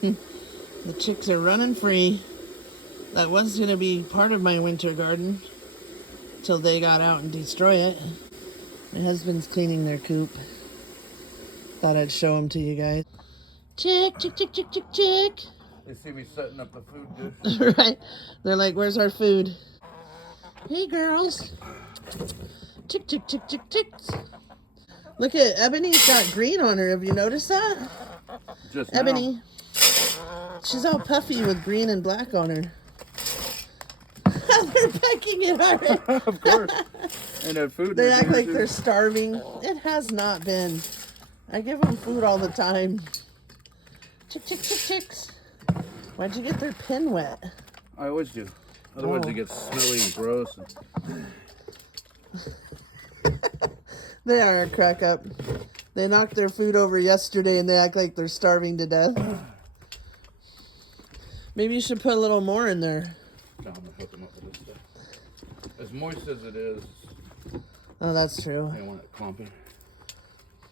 The chicks are running free. That was going to be part of my winter garden till they got out and destroy it. My husband's cleaning their coop. Thought I'd show them to you guys. Chick, chick, chick, chick, chick, chick. They see me setting up the food dish. Right. They're like, where's our food? Hey, girls. Chick, chick, chick, chick, chicks. Look at Ebony's got green on her. Have you noticed that? Just Ebony. now. She's all puffy with green and black on her. They're pecking it already. Of course. And that food. They act like they're starving. It has not been. I give them food all the time. Chick, chick, chick, chicks. Why'd you get their pin wet? I always do. Otherwise it gets smelly and gross. They are a crack up. They knocked their food over yesterday and they act like they're starving to death. Maybe you should put a little more in there. No, I'm gonna hook them up with this stuff. As moist as it is. Oh, that's true. I don't want it clumping.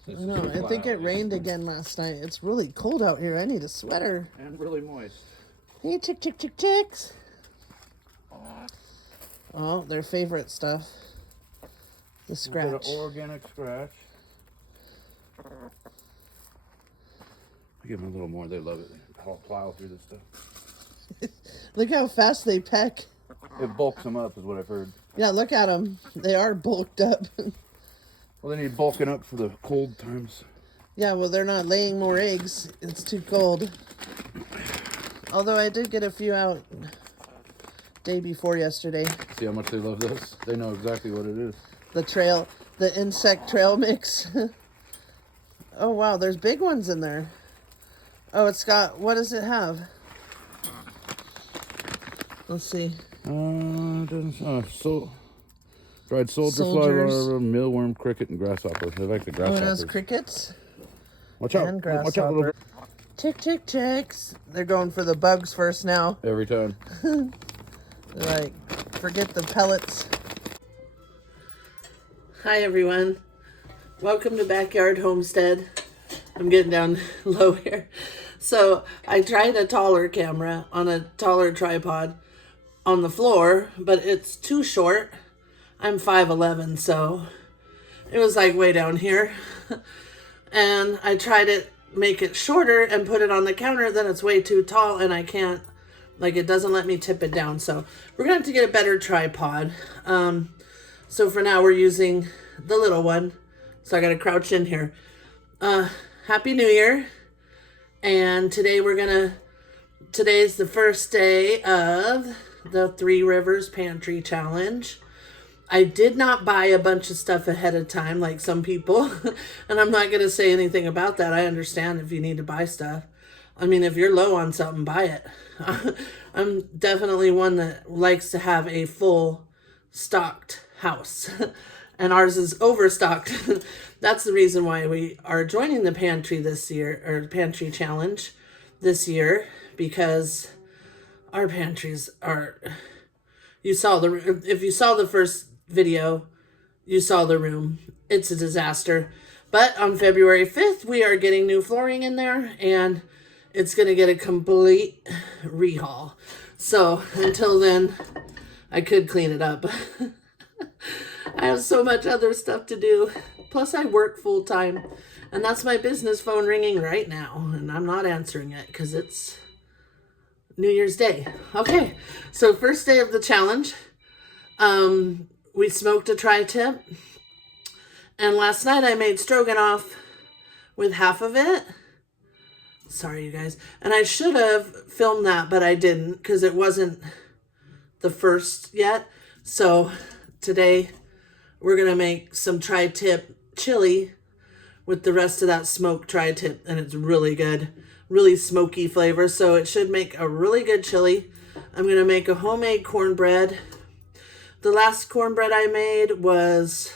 I know. I think it rained again last night. It's really cold out here. I need a sweater. And really moist. Hey, chick, chick, chick, chicks. Oh, their favorite stuff. The scratch. A bit of organic scratch. I give them a little more. They love it. They plow through this stuff. Look how fast they peck. It bulks them up, is what I've heard. Yeah, look at them. They are bulked up. Well, they need bulking up for the cold times. Yeah, well, they're not laying more eggs. It's too cold. Although I did get a few out day before yesterday. See how much they love this? They know exactly what it is. The insect trail mix. Oh, wow, there's big ones in there. Oh, it's got, what does it have? Let's see. Dried soldier fly, larva, mealworm, cricket, and grasshopper. They like the grasshoppers. Oh, it has crickets? Watch out. And Watch out, little... Chick, chick, chicks. They're going for the bugs first now. Every time. They're like, forget the pellets. Hi, everyone. Welcome to Backyard Homestead. I'm getting down low here. So I tried a taller camera on a taller tripod on the floor, but it's too short. I'm 5'11", so it was like way down here. And I tried it, make it shorter and put it on the counter, then it's way too tall and I can't, like it doesn't let me tip it down. So we're gonna have to get a better tripod. So for now we're using the little one. So I gotta crouch in here. Happy New Year. And today's the first day of the 3 Rivers Pantry Challenge. I did not buy a bunch of stuff ahead of time like some people. And I'm not going to say anything about that. I understand if you need to buy stuff. I mean, if you're low on something, buy it. I'm definitely one that likes to have a full stocked house. And ours is overstocked. That's the reason why we are joining the pantry this year, or pantry challenge this year, because our pantries are, if you saw the first video, you saw the room. It's a disaster. But on February 5th, we are getting new flooring in there, and it's going to get a complete rehaul. So until then, I could clean it up. I have so much other stuff to do. Plus, I work full time, and that's my business phone ringing right now, and I'm not answering it because it's New Year's Day. Okay, so first day of the challenge. We smoked a tri-tip, and last night I made stroganoff with half of it. Sorry, you guys. And I should have filmed that, but I didn't because it wasn't the first yet. So today we're going to make some tri-tip chili with the rest of that smoked tri-tip, and it's really good. Really smoky flavor, so it should make a really good chili. I'm going to make a homemade cornbread. The last cornbread I made was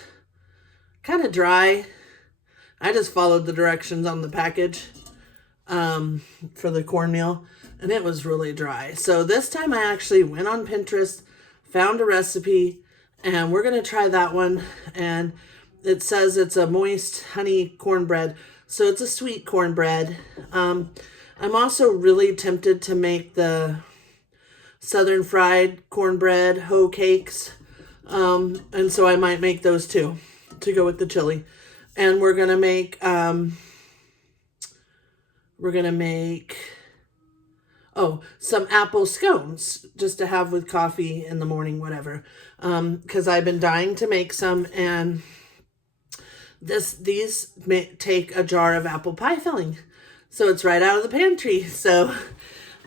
kind of dry. I just followed the directions on the package for the cornmeal, and it was really dry. So this time I actually went on Pinterest, found a recipe, and we're going to try that one. And it says it's a moist honey cornbread, so it's a sweet cornbread. I I'm also really tempted to make the Southern fried cornbread hoe cakes. And so I might make those too to go with the chili. And we're gonna make some apple scones just to have with coffee in the morning, whatever. Because I've been dying to make some, and these take a jar of apple pie filling, so it's right out of the pantry. So,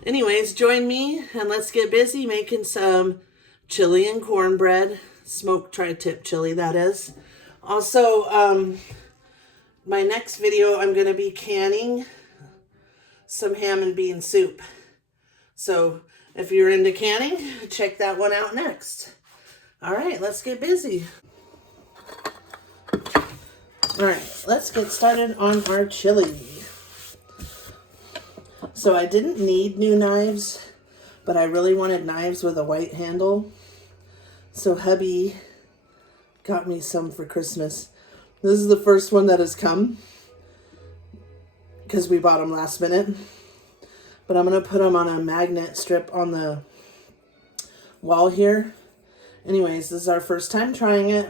anyways, join me and let's get busy making some chili and cornbread, smoked tri-tip chili, that is. Also, my next video, I'm going to be canning some ham and bean soup. So if you're into canning, check that one out next. All right, let's get busy. All right, let's get started on our chili. So I didn't need new knives, but I really wanted knives with a white handle. So hubby got me some for Christmas. This is the first one that has come because we bought them last minute. But I'm going to put them on a magnet strip on the wall here. Anyways, this is our first time trying it.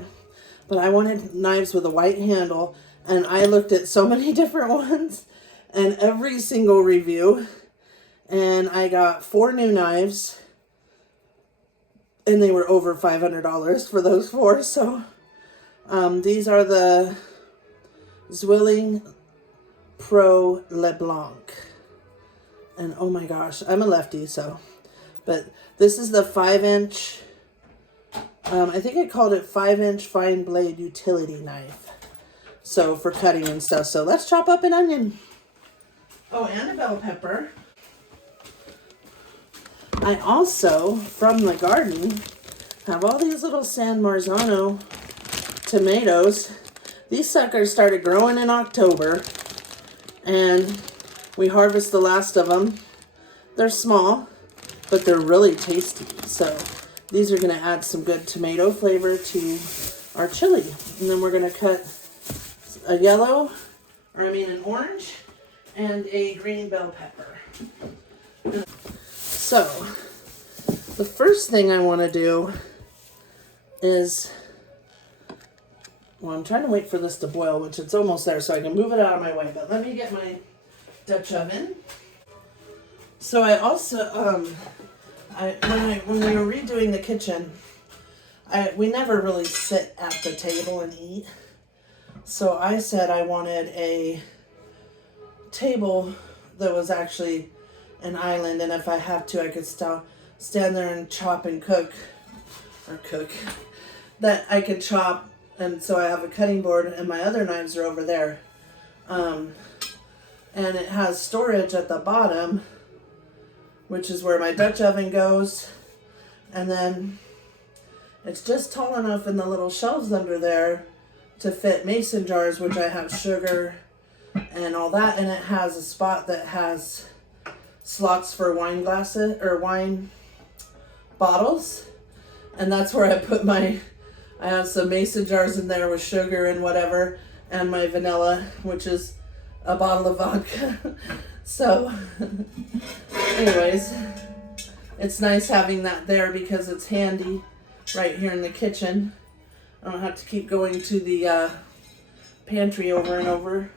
But I wanted knives with a white handle. And I looked at so many different ones. And every single review. And I got 4 new knives. And they were over $500 for those 4. So these are the Zwilling Pro LeBlanc. And oh my gosh, I'm a lefty, so. But this is the 5-inch, I think I called it 5-inch fine blade utility knife. So for cutting and stuff. So let's chop up an onion. Oh, and a bell pepper. I also, from the garden, have all these little San Marzano tomatoes. These suckers started growing in October. And we harvest the last of them. They're small, but they're really tasty. So these are going to add some good tomato flavor to our chili. And then we're going to cut an orange and a green bell pepper. So the first thing I want to do is, well, I'm trying to wait for this to boil, which it's almost there, so I can move it out of my way. But let me get my Dutch oven. So I also, when we were redoing the kitchen, we never really sit at the table and eat. So I said I wanted a table that was actually an island, and if I have to, I could stand there and chop and cook, that I could chop. And so I have a cutting board, and my other knives are over there. And it has storage at the bottom, which is where my Dutch oven goes. And then it's just tall enough in the little shelves under there to fit mason jars, which I have sugar and all that. And it has a spot that has slots for wine glasses or wine bottles. And that's where I put I have some mason jars in there with sugar and whatever, and my vanilla, which is a bottle of vodka. So anyways, it's nice having that there because it's handy right here in the kitchen. I don't have to keep going to the pantry over and over.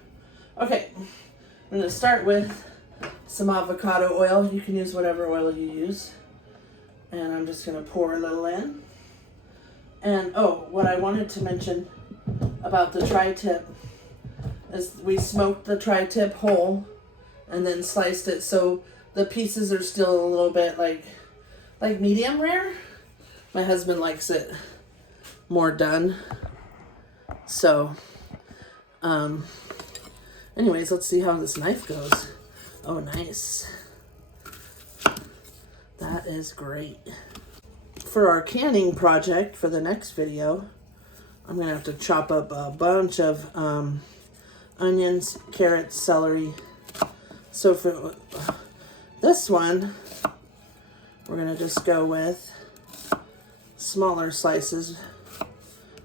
Okay, I'm going to start with some avocado oil. You can use whatever oil you use. And I'm just going to pour a little in. And oh, what I wanted to mention about the tri-tip is we smoked the tri-tip whole and then sliced it so the pieces are still a little bit like medium rare. My husband likes it more done. So anyways, let's see how this knife goes. Oh, nice. That is great. For our canning project for the next video, I'm gonna have to chop up a bunch of onions, carrots, celery. So for this one, we're gonna just go with smaller slices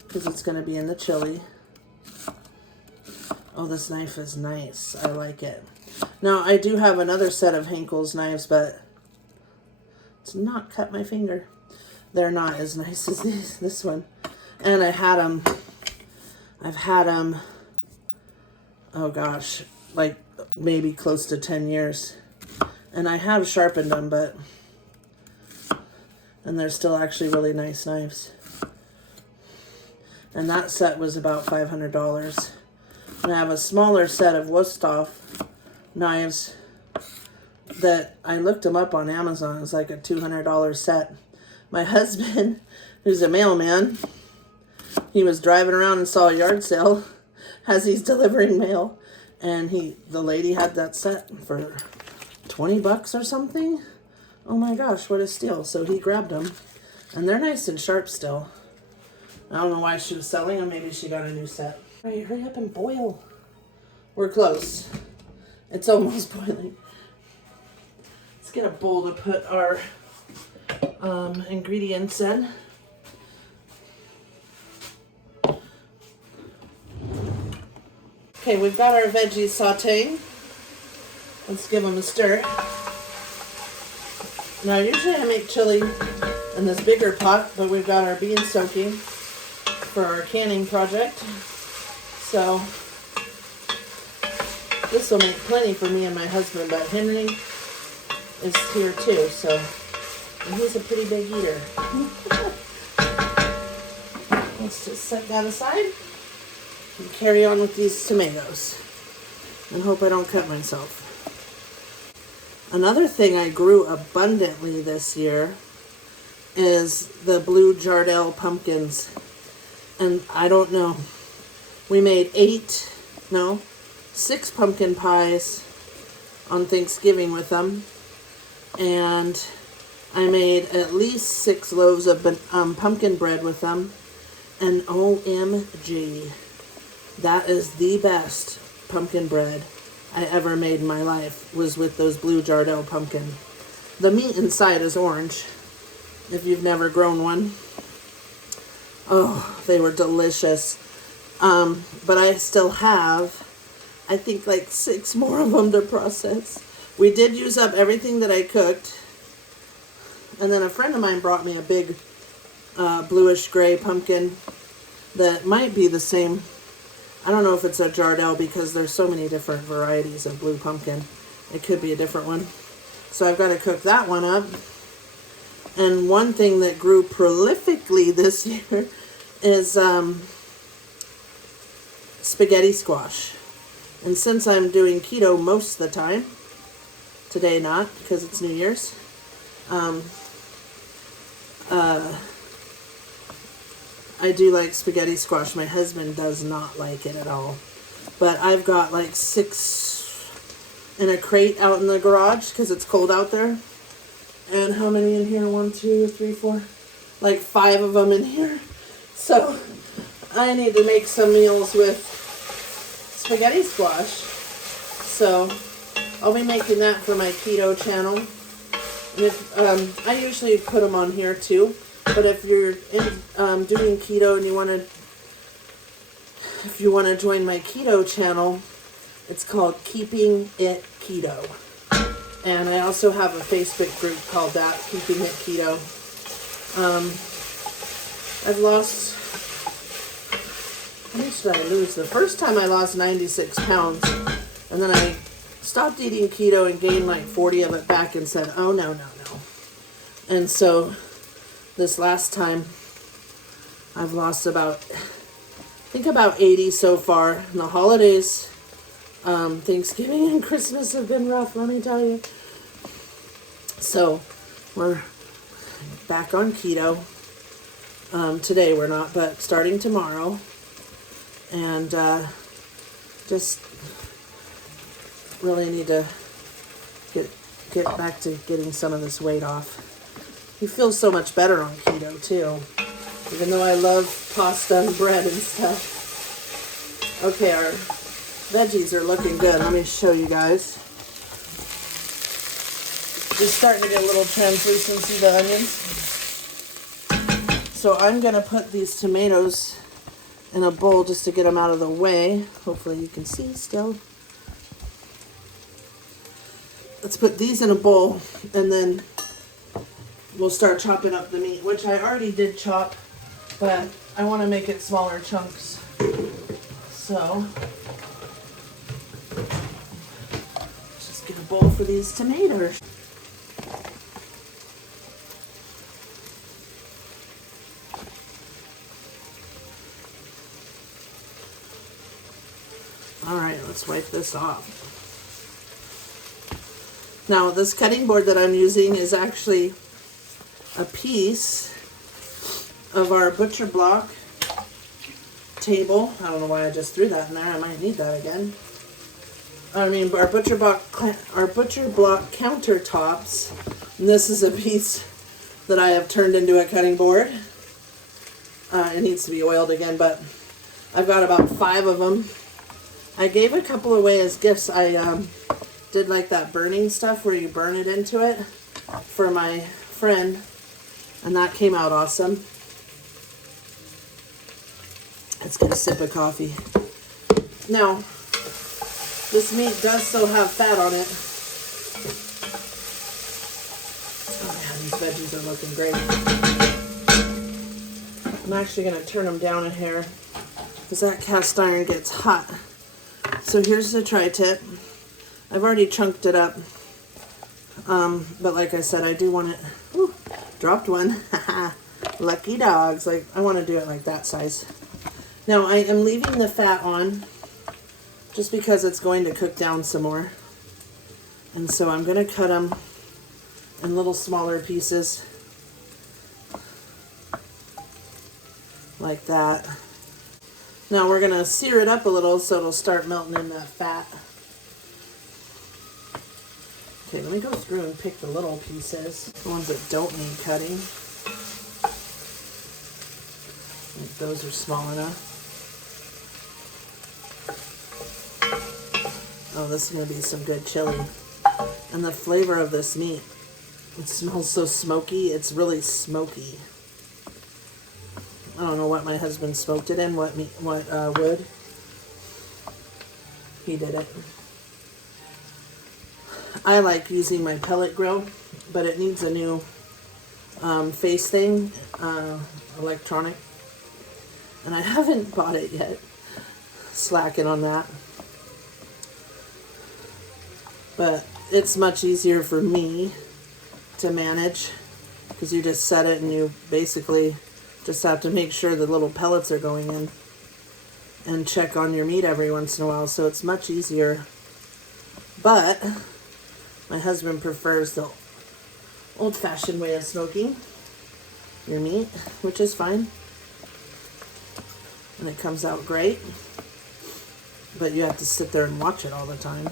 because it's gonna be in the chili. Oh, this knife is nice. I like it. Now, I do have another set of Henkel's knives, but it's not cut my finger. They're not as nice as this one. And I've had them, oh gosh, like maybe close to 10 years. And I have sharpened them, and they're still actually really nice knives. And that set was about $500. And I have a smaller set of Wusthof knives that I looked them up on Amazon. It's like a $200 set. My husband, who's a mailman, he was driving around and saw a yard sale as he's delivering mail, and the lady had that set for $20 or something. Oh my gosh, what a steal. So he grabbed them, and they're nice and sharp still. I don't know why she was selling them. Maybe she got a new set. All right, hurry up and boil. We're close. It's almost boiling. Let's get a bowl to put our ingredients in. Okay, we've got our veggies sauteing. Let's give them a stir. Now, usually I make chili in this bigger pot, but we've got our beans soaking for our canning project. So this will make plenty for me and my husband, but Henry is here too, and he's a pretty big eater. Let's just set that aside and carry on with these tomatoes and hope I don't cut myself. Another thing I grew abundantly this year is the blue Jardel pumpkins. And I don't know, we made 6 pumpkin pies on Thanksgiving with them. And I made at least 6 loaves of pumpkin bread with them. And OMG, that is the best pumpkin bread I ever made in my life, was with those blue Jardel pumpkin. The meat inside is orange, if you've never grown one. Oh, they were delicious. But I still have, I think, like 6 more of them to process. We did use up everything that I cooked. And then a friend of mine brought me a big bluish gray pumpkin that might be the same. I don't know if it's a Jardel because there's so many different varieties of blue pumpkin. It could be a different one. So I've got to cook that one up. And one thing that grew prolifically this year is spaghetti squash. And since I'm doing keto most of the time, today not because it's New Year's, I do like spaghetti squash. My husband does not like it at all. But I've got like 6 in a crate out in the garage because it's cold out there. And how many in here? 1, 2, 3, 4. Like 5 of them in here. So I need to make some meals with spaghetti squash. So I'll be making that for my keto channel. And if, I usually put them on here too. But if you're doing keto and you want to join my keto channel, it's called Keeping It Keto. And I also have a Facebook group called that, Keeping It Keto. I've lost, how much did I lose? The first time I lost 96 pounds. And then I stopped eating keto and gained like 40 of it back and said, oh, no. And so this last time, I've lost about 80 so far. And the holidays, Thanksgiving and Christmas have been rough, let me tell you. So we're back on keto. Today we're not, but starting tomorrow. And just really need to get back to getting some of this weight off. You feel so much better on keto too, even though I love pasta and bread and stuff. Okay, our veggies are looking good. Let me show you guys. Just starting to get a little translucency, the onions. So I'm going to put these tomatoes in a bowl just to get them out of the way. Hopefully you can see still. let's put these in a bowl, and then we'll start chopping up the meat, which I already did chop, but I want to make it smaller chunks. So, just get a bowl for these tomatoes. All right, let's wipe this off. Now, this cutting board that I'm using is actually a piece of our butcher block table. I don't know why I just threw that in there. I might need that again. I mean, our butcher block countertops. And this is a piece that I have turned into a cutting board. It needs to be oiled again, but I've got about 5 of them. I gave a couple away as gifts. I did like that burning stuff where you burn it into it for my friend, and that came out awesome. Let's get a sip of coffee. Now, this meat does still have fat on it. Oh man, these veggies are looking great. I'm actually going to turn them down a hair because that cast iron gets hot. So here's the tri-tip. I've already chunked it up. But like I said, I do want it... Ooh, dropped one. Lucky dogs. Like, I want to do it like that size. Now, I am leaving the fat on just because it's going to cook down some more. And so I'm going to cut them in little smaller pieces. Like that. Now we're going to sear it up a little so it'll start melting in that fat. Okay, let me go through and pick the little pieces. The ones that don't need cutting. I think those are small enough. Oh, this is going to be some good chili. And the flavor of this meat, it smells so smoky. It's really smoky. I don't know what my husband smoked it in, what wood. He did it. I like using my pellet grill, but it needs a new face thing, electronic. And I haven't bought it yet. Slacking on that. But it's much easier for me to manage because you just set it and you basically just have to make sure the little pellets are going in and check on your meat every once in a while. So it's much easier. But my husband prefers the old-fashioned way of smoking your meat, which is fine. And it comes out great. But you have to sit there and watch it all the time.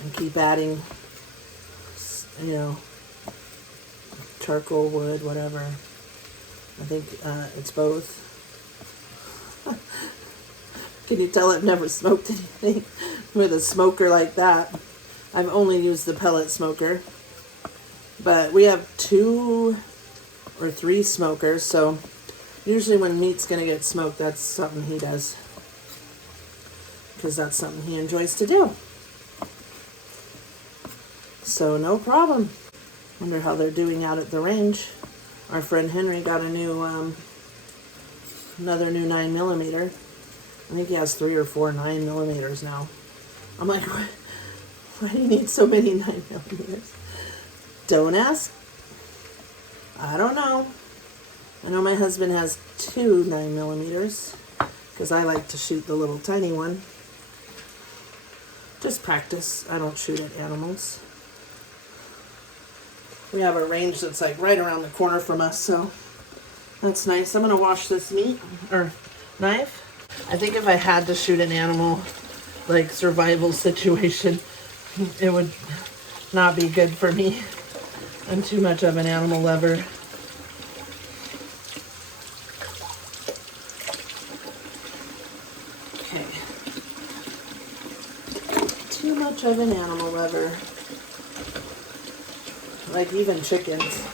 And keep adding, you know, charcoal, wood, whatever. I think it's both. Can you tell I've never smoked anything with a smoker like that? I've only used the pellet smoker. But we have 2 or 3 smokers, so usually when meat's going to get smoked, that's something he does. Because that's something he enjoys to do. So no problem. Wonder how they're doing out at the range. Our friend Henry got a new, another new 9mm. I think he has 3 or 4 9mm now. I'm like, why do you need so many 9mm? Don't ask. I don't know. I know my husband has 2 9mm because I like to shoot the little tiny one. Just practice. I don't shoot at animals. We have a range that's like right around the corner from us, so that's nice. I'm gonna wash this meat or knife. I think if I had to shoot an animal, like survival situation, it would not be good for me. I'm too much of an animal lover. Okay. Too much of an animal lover. Like even chickens.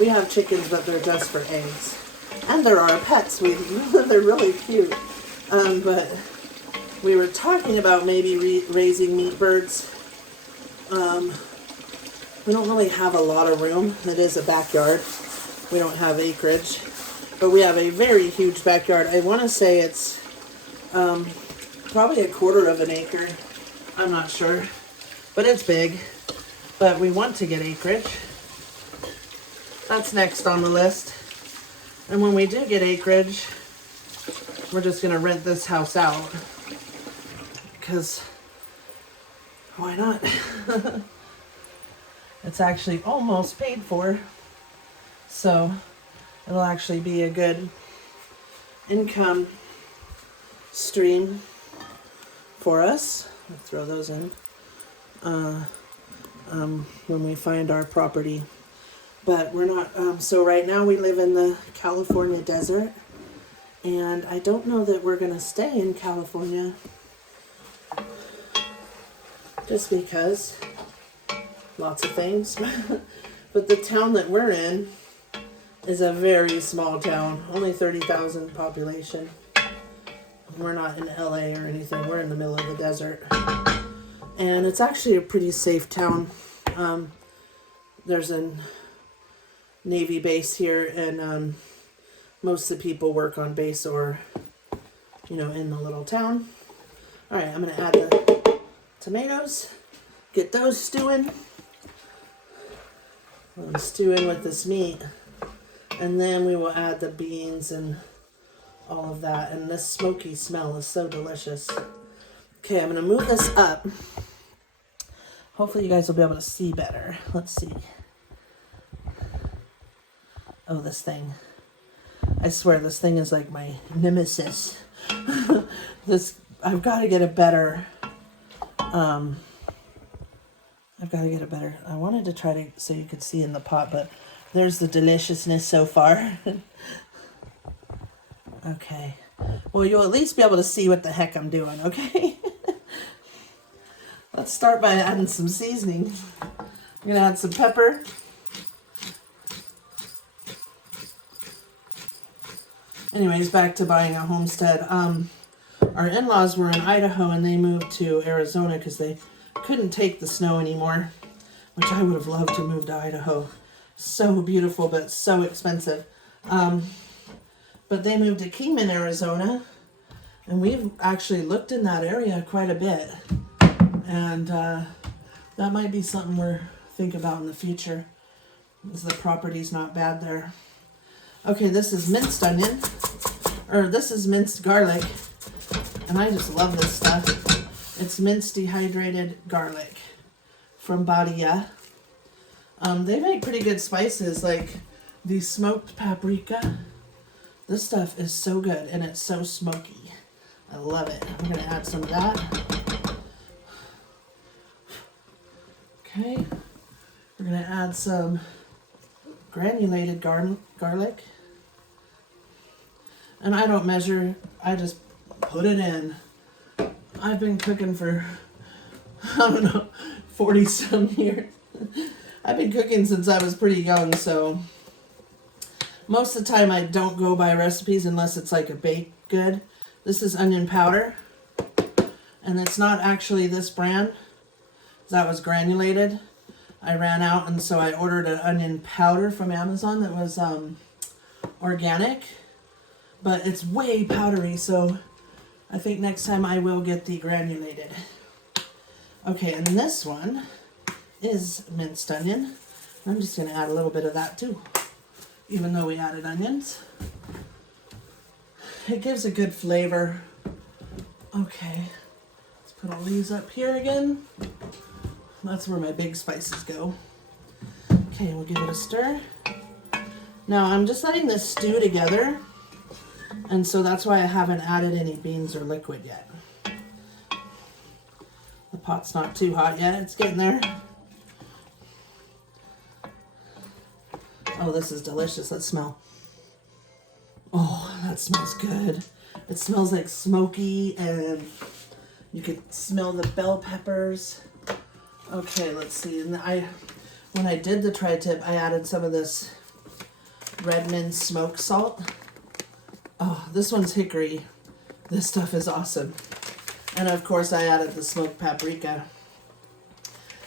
We have chickens, but they're just for eggs. And they're our pets. They're really cute. But we were talking about maybe raising meat birds. We don't really have a lot of room. It is a backyard. We don't have acreage, but we have a very huge backyard. I want to say it's probably 1/4 of an acre. I'm not sure, but it's big. But we want to get acreage. That's next on the list. And when we do get acreage, we're just going to rent this house out. Because why not? It's actually almost paid for. So it'll actually be a good income stream for us. I'll throw those in when we find our property. But we're not, so right now we live in the California desert. And I don't know that we're going to stay in California. Just because lots of things. But the town that we're in is a very small town. Only 30,000 population. We're not in LA or anything. We're in the middle of the desert. And it's actually a pretty safe town. There's a Navy base here, and most of the people work on base or, in the little town. All right, I'm going to add the tomatoes. Get those stewing. I'm stewing with this meat. And then we will add the beans and all of that. And this smoky smell is so delicious. Okay, I'm going to move this up. Hopefully you guys will be able to see better. Let's see. Oh, this thing. I swear this thing is like my nemesis. I've got to get a better, I wanted to try to, so you could see in the pot, but there's the deliciousness so far. Okay. Well, you'll at least be able to see what the heck I'm doing, okay? Let's start by adding some seasoning. I'm going to add some pepper. Anyways, back to buying a homestead. Our in-laws were in Idaho and they moved to Arizona because they couldn't take the snow anymore, which I would have loved to move to Idaho. So beautiful, but so expensive. But they moved to Kingman, Arizona, and we've actually looked in that area quite a bit. And that might be something we're thinking about in the future, because the property's not bad there. Okay, this is minced onion, or this is minced garlic, and I just love this stuff. It's minced dehydrated garlic from Badia. They make pretty good spices, like the smoked paprika. This stuff is so good, and it's so smoky. I love it. I'm going to add some of that. Okay, we're going to add some granulated garlic. And I don't measure, I just put it in. I've been cooking for, 40 some years. I've been cooking since I was pretty young, so most of the time I don't go by recipes unless it's like a baked good. This is onion powder, and it's not actually this brand. That was granulated. I ran out, and so I ordered an onion powder from Amazon that was organic, but it's way powdery, so I think next time I will get the granulated. Okay, and this one is minced onion. I'm just going to add a little bit of that too, even though we added onions. It gives a good flavor. Okay, let's put all these up here again. That's where my big spices go. Okay, we'll give it a stir. Now I'm just letting this stew together, and so that's why I haven't added any beans or liquid yet. The pot's not too hot yet, it's getting there. Oh, this is delicious. Let's smell. Oh, that smells good. It smells like smoky, and you could smell the bell peppers. Okay, let's see. And when I did the tri-tip, I added some of this Redmond smoked salt. Oh, this one's hickory. This stuff is awesome. And of course I added the smoked paprika.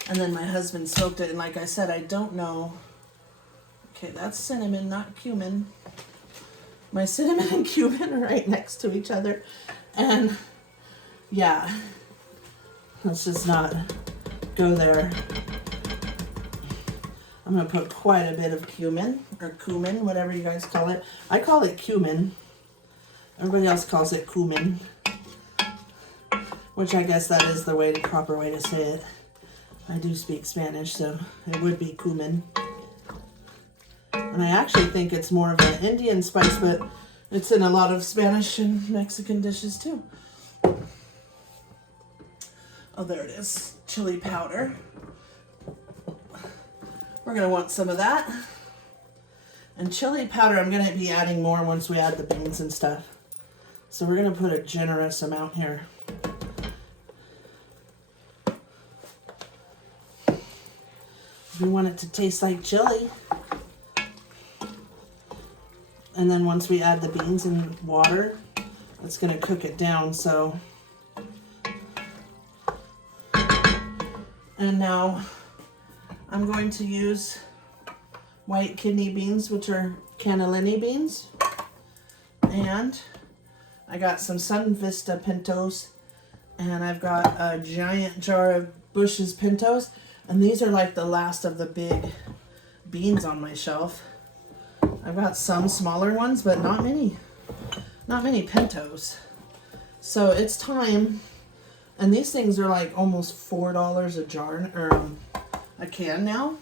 And then my husband soaked it, and like I said, I don't know. Okay, that's cinnamon, not cumin. My cinnamon and cumin are right next to each other. And yeah, let's just not go there. I'm going to put quite a bit of cumin, or cumin, whatever you guys call it. I call it cumin. Everybody else calls it cumin, which I guess that is the proper way to say it. I do speak Spanish, so it would be cumin. And I actually think it's more of an Indian spice, but it's in a lot of Spanish and Mexican dishes too. Oh, there it is. Chili powder. We're going to want some of that. And chili powder, I'm going to be adding more once we add the beans and stuff. So we're going to put a generous amount here. We want it to taste like chili. And then once we add the beans and water, it's going to cook it down. So, and now I'm going to use white kidney beans, which are cannellini beans. And I got some Sun Vista pintos, and I've got a giant jar of Bush's pintos. And these are like the last of the big beans on my shelf. I've got some smaller ones, but not many pintos. So it's time. And these things are like almost $4 a jar, or a can now.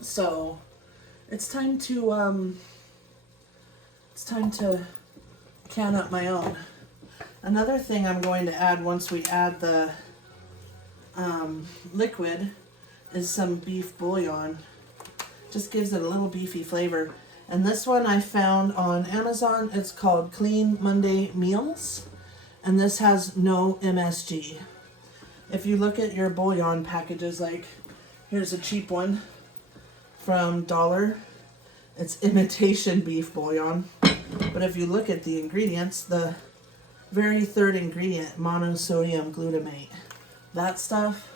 So it's time to can up my own. Another thing I'm going to add once we add the liquid is some beef bouillon. Just gives it a little beefy flavor. And this one I found on Amazon. It's called Clean Monday Meals. And this has no MSG. If you look at your bouillon packages, like here's a cheap one from Dollar. It's imitation beef bouillon. But if you look at the ingredients, the very third ingredient, monosodium glutamate. That stuff,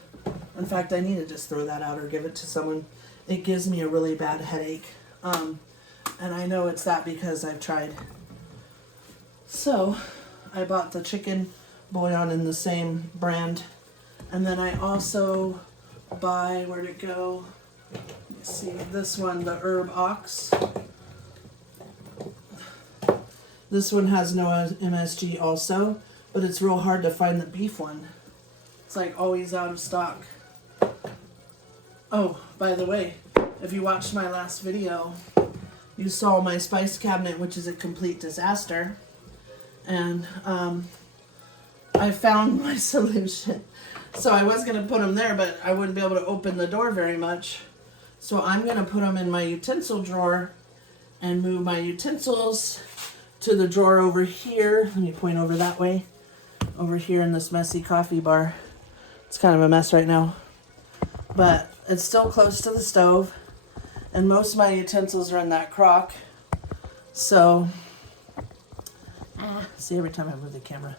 in fact, I need to just throw that out or give it to someone. It gives me a really bad headache. And I know it's that because I've tried. So I bought the chicken bouillon in the same brand. And then I also buy, where'd it go? Let's see, this one, the Herb Ox. This one has no MSG also, but it's real hard to find the beef one. It's like always out of stock. Oh, by the way, if you watched my last video, you saw my spice cabinet, which is a complete disaster. And I found my solution. So I was going to put them there, but I wouldn't be able to open the door very much. So I'm going to put them in my utensil drawer and move my utensils to the drawer over here. Let me point over that way. Over here in this messy coffee bar. It's kind of a mess right now. But it's still close to the stove. And most of my utensils are in that crock. So, see, every time I move the camera.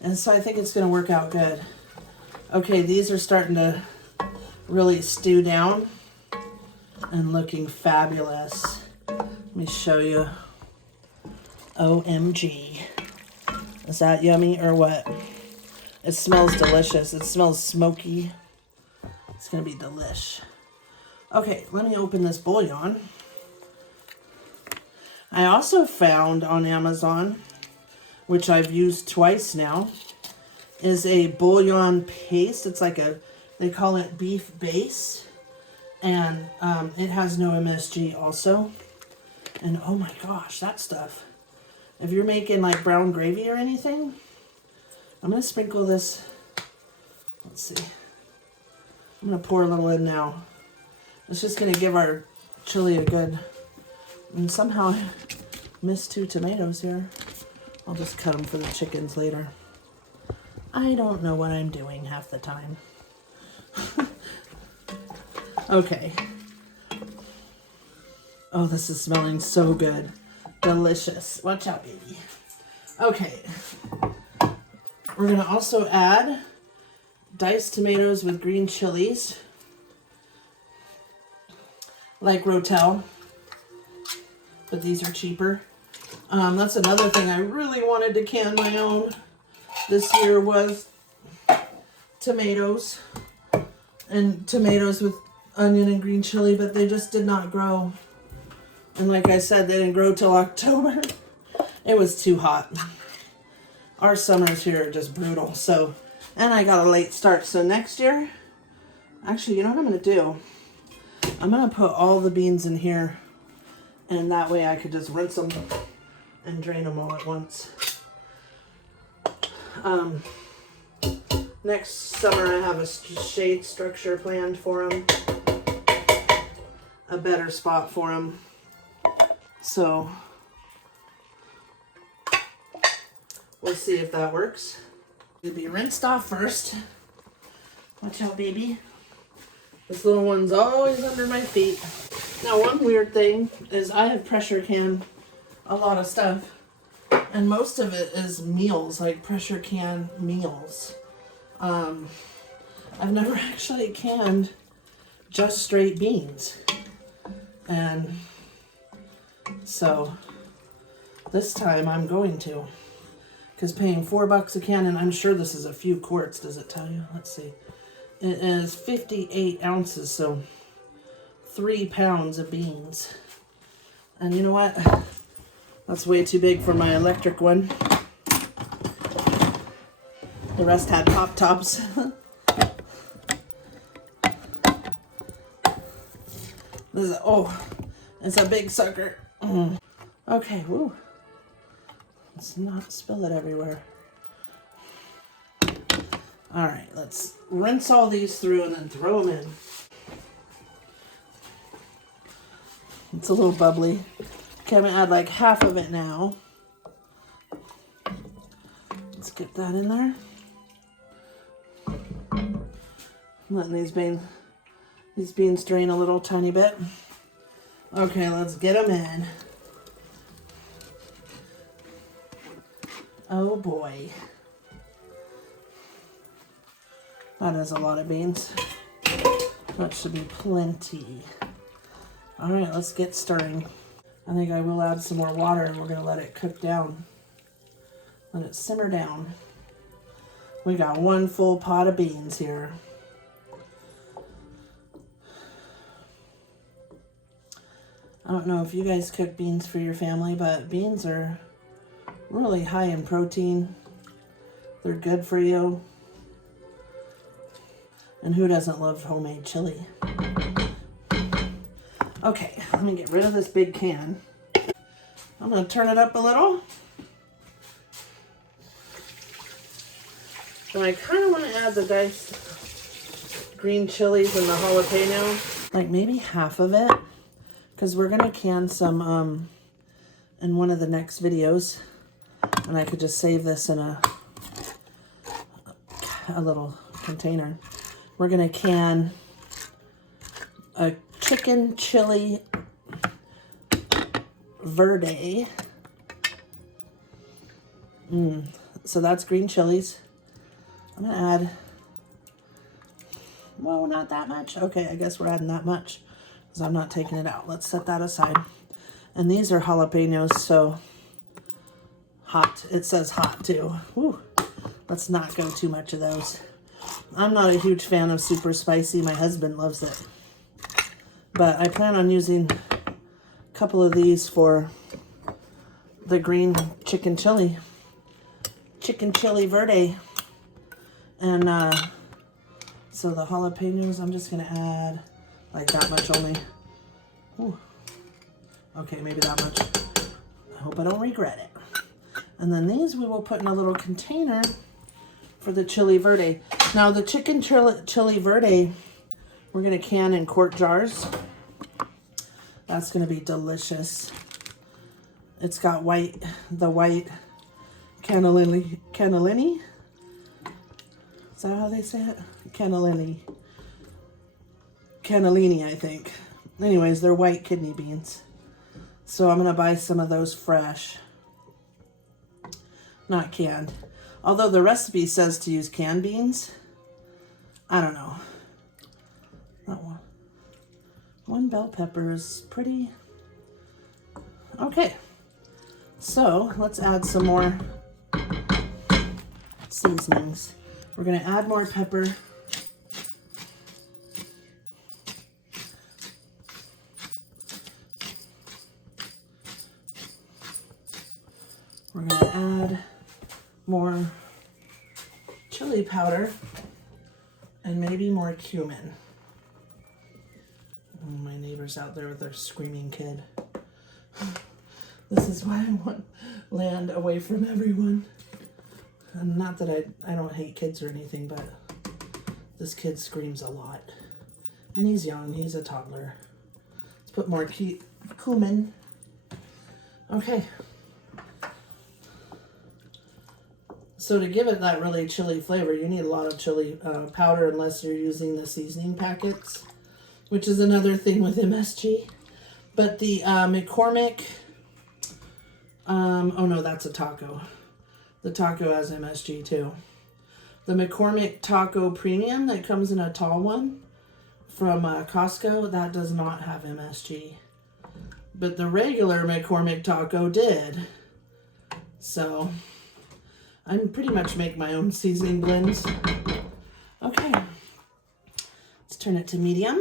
And so I think it's going to work out good. Okay, these are starting to really stew down and looking fabulous. Let me show you. OMG. Is that yummy or what? It smells delicious. It smells smoky. It's going to be delish. Okay, let me open this bouillon. I also found on Amazon, which I've used twice now, is a bouillon paste. It's like they call it beef base. And it has no MSG also. And oh my gosh, that stuff. If you're making like brown gravy or anything, I'm going to sprinkle this. Let's see. I'm going to pour a little in now. It's just going to give our chili a good... And somehow I missed 2 tomatoes here. I'll just cut them for the chickens later. I don't know what I'm doing half the time. Okay. Oh, this is smelling so good. Delicious. Watch out, baby. Okay. We're going to also add diced tomatoes with green chilies, like Rotel, but these are cheaper. That's another thing I really wanted to can my own this year was tomatoes, and tomatoes with onion and green chili, but they just did not grow. And like I said, they didn't grow till October. It was too hot. Our summers here are just brutal. So, and I got a late start. So next year, actually, you know what I'm going to do? I'm going to put all the beans in here, and that way I could just rinse them and drain them all at once. Next summer I have a shade structure planned for them, a better spot for them. So we'll see if that works. It'll be rinsed off first. Watch out, baby. This little one's always under my feet. Now, one weird thing is I have pressure canned a lot of stuff, and most of it is meals, like pressure can meals. I've never actually canned just straight beans. And so this time I'm going to, because paying $4 a can, and I'm sure this is a few quarts. Does it tell you? Let's see. It is 58 ounces, so 3 pounds of beans. And you know what? That's way too big for my electric one. The rest had pop tops. This is, oh, it's a big sucker. Okay, woo. Let's not spill it everywhere. All right, let's rinse all these through and then throw them in. It's a little bubbly. Okay, I'm gonna add like half of it now. Let's get that in there. I'm letting these beans drain a little tiny bit. Okay, let's get them in. Oh boy. That is a lot of beans. That should be plenty. All right, let's get stirring. I think I will add some more water, and we're gonna let it cook down. Let it simmer down. We got 1 full pot of beans here. I don't know if you guys cook beans for your family, but beans are really high in protein. They're good for you. And who doesn't love homemade chili? Okay, let me get rid of this big can. I'm gonna turn it up a little. And I kind of want to add the diced green chilies and the jalapeno. Like maybe half of it. Because we're gonna can some in one of the next videos. And I could just save this in a little container. We're gonna can a chicken chili verde. So that's green chilies. I'm gonna add, well, not that much. Okay, I guess we're adding that much because I'm not taking it out. Let's set that aside. And these are jalapenos, so hot. It says hot too. Whew. Let's not go too much of those. I'm not a huge fan of super spicy. My husband loves it. But I plan on using a couple of these for the green chicken chili verde. And so the jalapenos, I'm just gonna add like that much only. Ooh. Okay, maybe that much. I hope I don't regret it. And then these we will put in a little container for the chili verde. Now the chicken chili verde, we're gonna can in quart jars. That's gonna be delicious. It's got the white cannellini. Is that how they say it? Cannellini, I think. Anyways, they're white kidney beans. So I'm gonna buy some of those fresh, not canned. Although the recipe says to use canned beans. I don't know. That one. One bell pepper is pretty. Okay. So let's add some more seasonings. We're going to add more pepper. We're going to add more chili powder and maybe more cumin. Oh, my neighbor's out there with their screaming kid. This is why I want land away from everyone. And not that I don't hate kids or anything, but this kid screams a lot. And he's young, he's a toddler. Let's put more cumin. Okay. So to give it that really chili flavor, you need a lot of chili powder unless you're using the seasoning packets, which is another thing with MSG. But the McCormick, oh no, that's a taco. The taco has MSG too. The McCormick Taco Premium that comes in a tall one from Costco, that does not have MSG. But the regular McCormick Taco did. So I pretty much make my own seasoning blends. Okay, let's turn it to medium.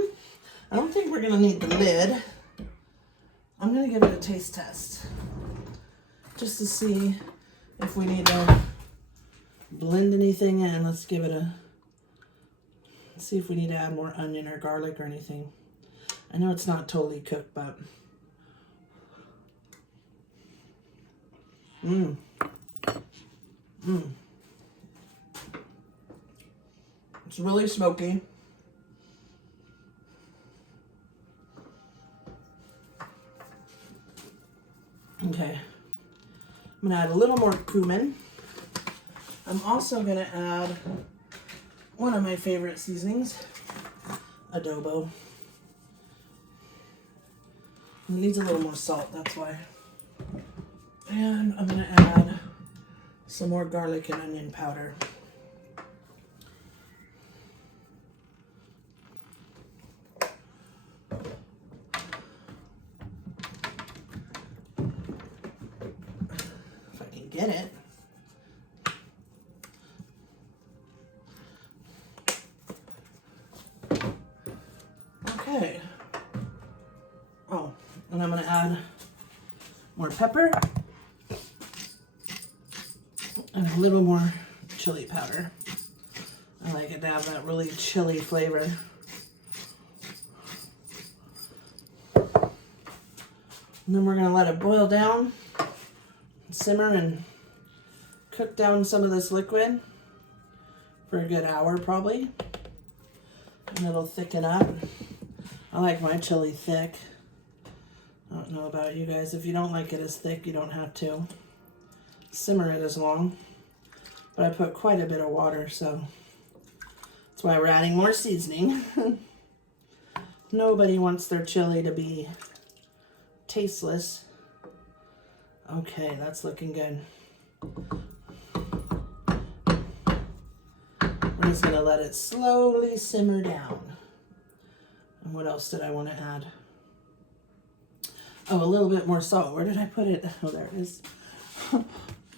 I don't think we're gonna need the lid. I'm gonna give it a taste test just to see if we need to blend anything in. Let's give it let's see if we need to add more onion or garlic or anything. I know it's not totally cooked, but it's really smoky. Okay, I'm gonna add a little more cumin. I'm also gonna add one of my favorite seasonings, adobo. It needs a little more salt, that's why. And I'm gonna add some more garlic and onion powder. If I can get it. Okay. Oh, and I'm gonna add more pepper. And a little more chili powder. I like it to have that really chili flavor. And then we're going to let it boil down, simmer, and cook down some of this liquid for a good hour probably. And it'll thicken up. I like my chili thick. I don't know about you guys. If you don't like it as thick, you don't have to simmer it as long, but I put quite a bit of water, so that's why we're adding more seasoning. Nobody wants their chili to be tasteless. Okay, that's looking good. We're just gonna let it slowly simmer down. And what else did I want to add? Oh, a little bit more salt. Where did I put it? Oh, there it is.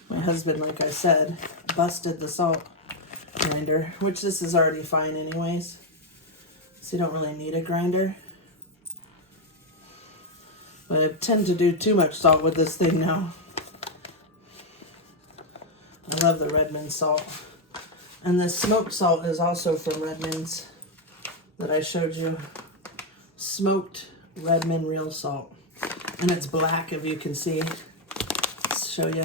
My husband, like I said, busted the salt grinder, which this is already fine anyways, so you don't really need a grinder. But I tend to do too much salt with this thing now. I love the Redmond salt. And the smoked salt is also from Redmond's that I showed you. Smoked Redmond real salt. And it's black, if you can see. Let's show you.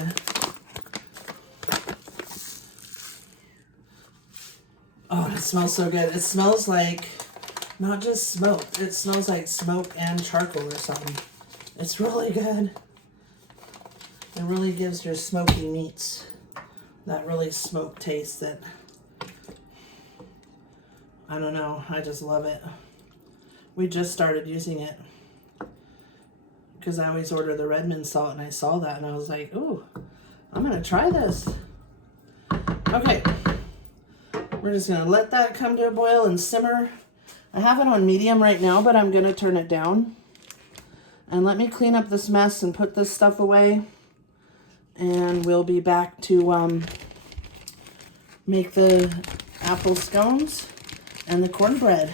Oh, it smells so good. It smells like not just smoke. It smells like smoke and charcoal or something. It's really good. It really gives your smoky meats that really smoked taste that, I don't know, I just love it. We just started using it because I always order the Redmond salt, and I saw that and I was like, ooh, I'm gonna try this. Okay, we're just gonna let that come to a boil and simmer. I have it on medium right now, but I'm gonna turn it down. And let me clean up this mess and put this stuff away. And we'll be back to make the apple scones and the cornbread.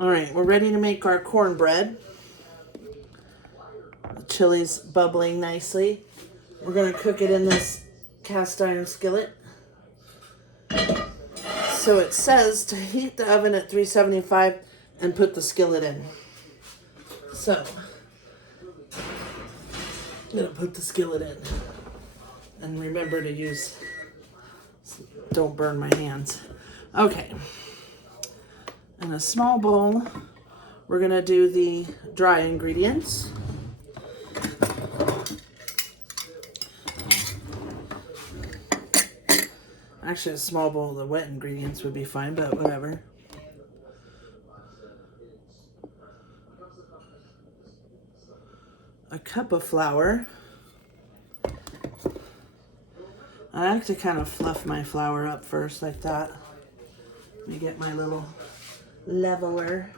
All right, we're ready to make our cornbread. The chili's bubbling nicely. We're gonna cook it in this cast iron skillet. So it says to heat the oven at 375 and put the skillet in. So I'm gonna put the skillet in. And remember to use, don't burn my hands. Okay. In a small bowl, we're gonna do the dry ingredients. Actually, a small bowl of the wet ingredients would be fine, but whatever. A cup of flour. I like to kind of fluff my flour up first like that. Let me get my little leveler.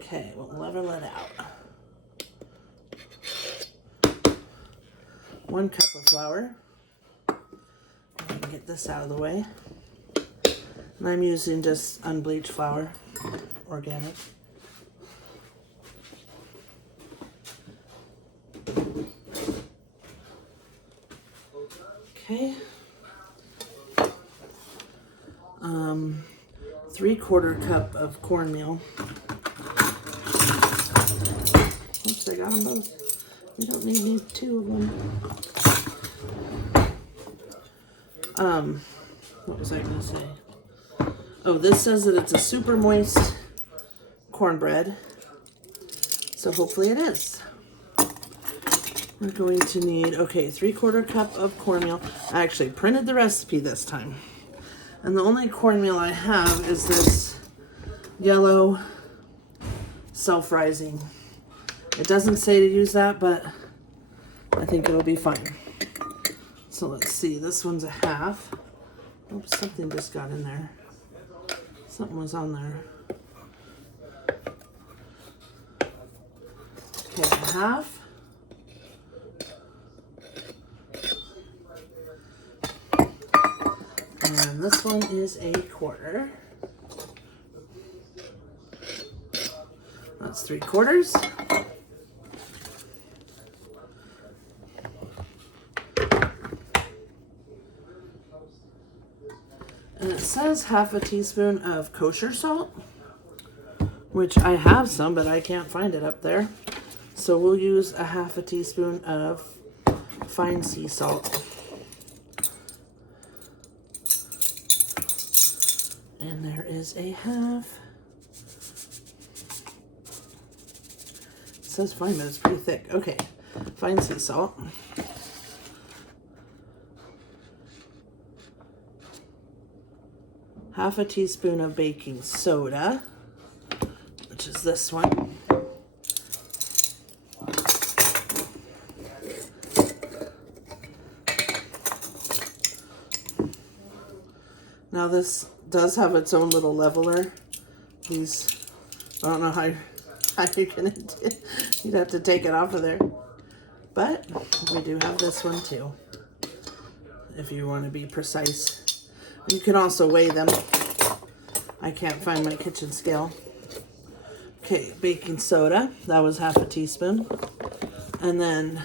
Okay, we'll level it out. 1 cup of flour. I can get this out of the way. And I'm using just unbleached flour, organic. Okay. 3/4 cup of cornmeal. Oops, I got them both. We don't need 2 of them. What was I going to say? Oh, this says that it's a super moist cornbread. So hopefully it is. We're going to need, okay, 3/4 cup of cornmeal. I actually printed the recipe this time. And the only cornmeal I have is this yellow self-rising. It doesn't say to use that, but I think it'll be fine. So let's see, this one's a half. Oops, something just got in there. Something was on there. Okay, a half. And this one is 1/4. That's 3/4. And it says 1/2 teaspoon of kosher salt, which I have some, but I can't find it up there. So we'll use 1/2 teaspoon of fine sea salt. And there is a half. It says fine, but it's pretty thick. Okay, fine sea salt. Half a teaspoon of baking soda, which is this one. Now this does have its own little leveler. These, I don't know how you're gonna do. You'd have to take it off of there. But we do have this one too, if you want to be precise. You can also weigh them. I can't find my kitchen scale. Okay, baking soda, that was 1/2 teaspoon. And then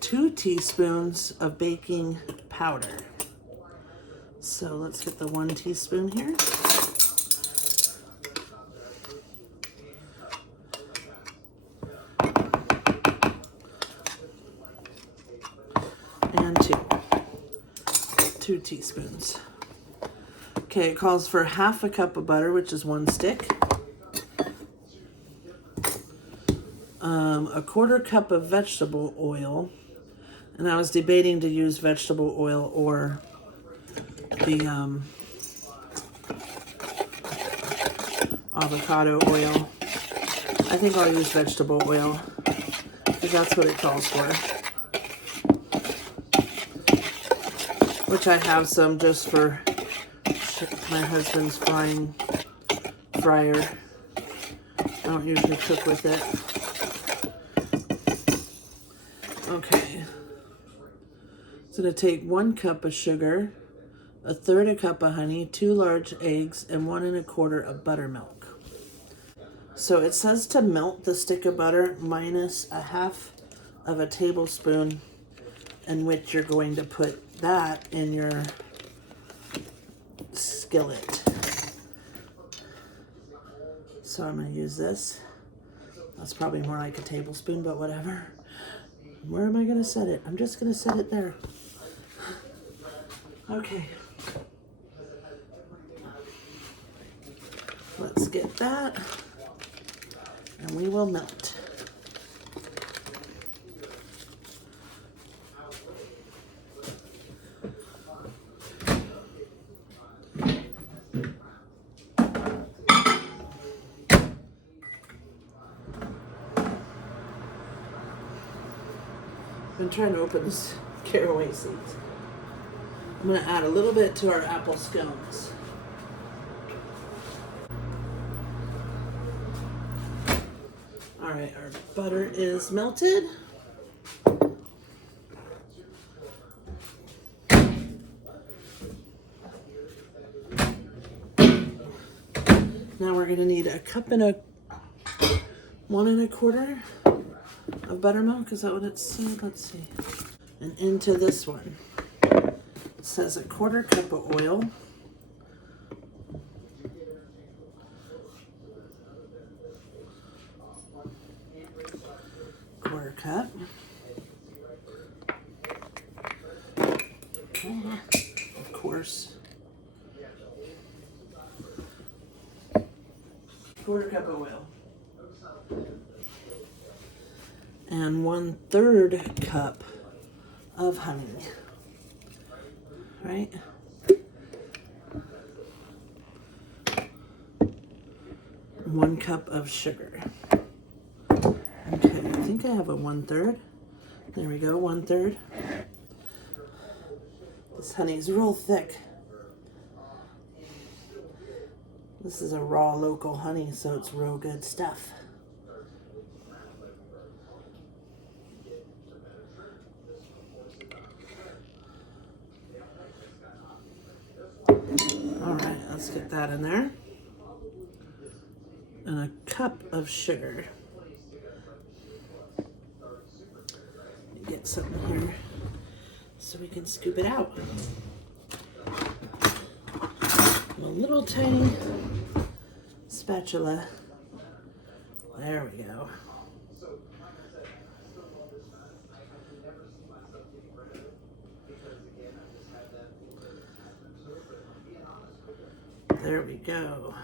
2 teaspoons of baking powder. So let's get the 1 teaspoon here. And 2 teaspoons. Okay, it calls for 1/2 cup of butter, which is 1 stick. 1/4 cup of vegetable oil. And I was debating to use vegetable oil or the avocado oil. I think I'll use vegetable oil because that's what it calls for. Which I have some just for my husband's frying fryer. I don't usually cook with it. Okay. It's going to take 1 cup of sugar, 1/3 a cup of honey, 2 large eggs, and 1 1/4 of buttermilk. So it says to melt the stick of butter minus 1/2 of a tablespoon, in which you're going to put that in your skillet. So I'm going to use this. That's probably more like a tablespoon, but whatever. Where am I going to set it? I'm just going to set it there. Okay. Let's get that. And we will melt. I've been trying to open this caraway seeds. I'm going to add a little bit to our apple scones. All right, our butter is melted. Now we're going to need 1 cup and 1 1/4 of buttermilk. Is that what it said? Let's see. And into this one, it says 1/4 cup of oil. Quarter cup. Of course. 1/4 cup of oil. And 1/3 cup of honey. Right? One cup of sugar. Okay, I think I have a 1/3. There we go, 1/3. This honey's real thick. This is a raw local honey, so it's real good stuff. All right, let's get that in there. And 1 cup of sugar. Get some here so we can scoop it out. A little tiny spatula. There we go. There we go.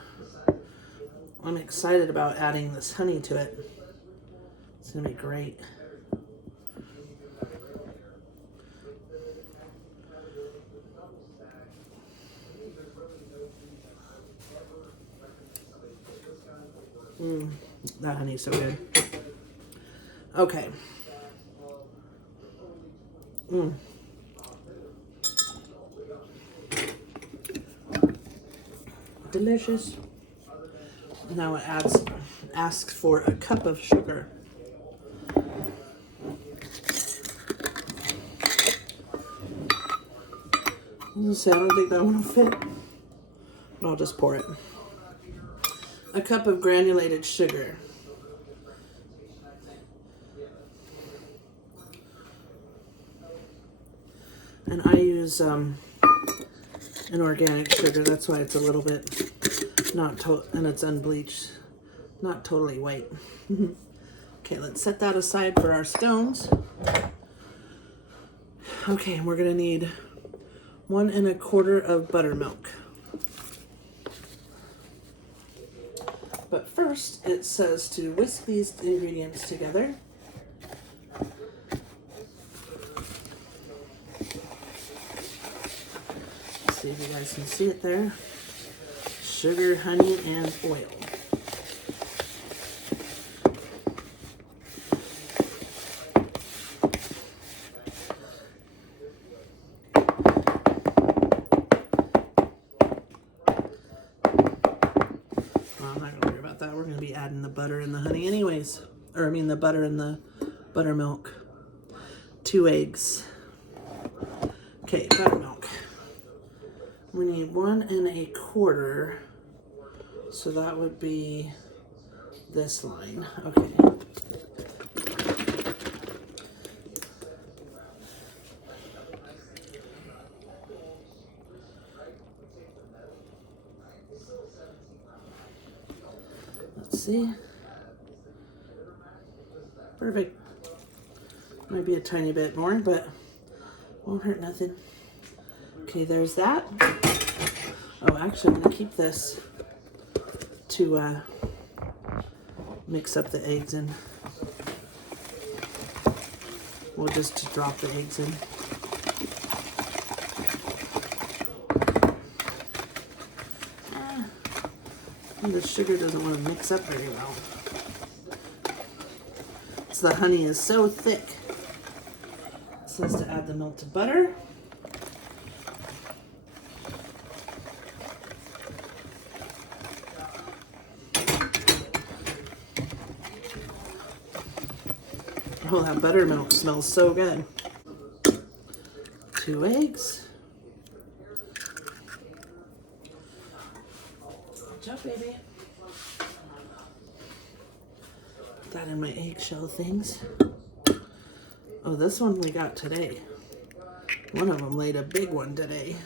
I'm excited about adding this honey to it. It's gonna be great. That honey's so good. Okay. Delicious. Now it asks for 1 cup of sugar. I don't think that one will fit. I'll just pour it. 1 cup of granulated sugar. And I use an organic sugar. That's why it's a little bit and it's unbleached, not totally white. Okay, let's set that aside for our scones. Okay, and we're gonna need 1 1/4 of buttermilk. But first, it says to whisk these ingredients together. See if you guys can see it there. Sugar, honey, and oil. butter and the honey anyways. Or I mean the butter and the buttermilk. 2 eggs. Okay, buttermilk. We need 1 1/4. So that would be this line. Okay. Let's see. Perfect. Might be a tiny bit more, but won't hurt nothing. Okay, there's that. Oh, actually, I'm going to keep this to mix up the eggs in. We'll just drop the eggs in. And the sugar doesn't want to mix up very well. So the honey is so thick. It says to add the melted butter. Oh, that buttermilk smells so good. 2 eggs. Watch out, baby. Put that in my eggshell things. Oh, this one we got today. One of them laid a big one today.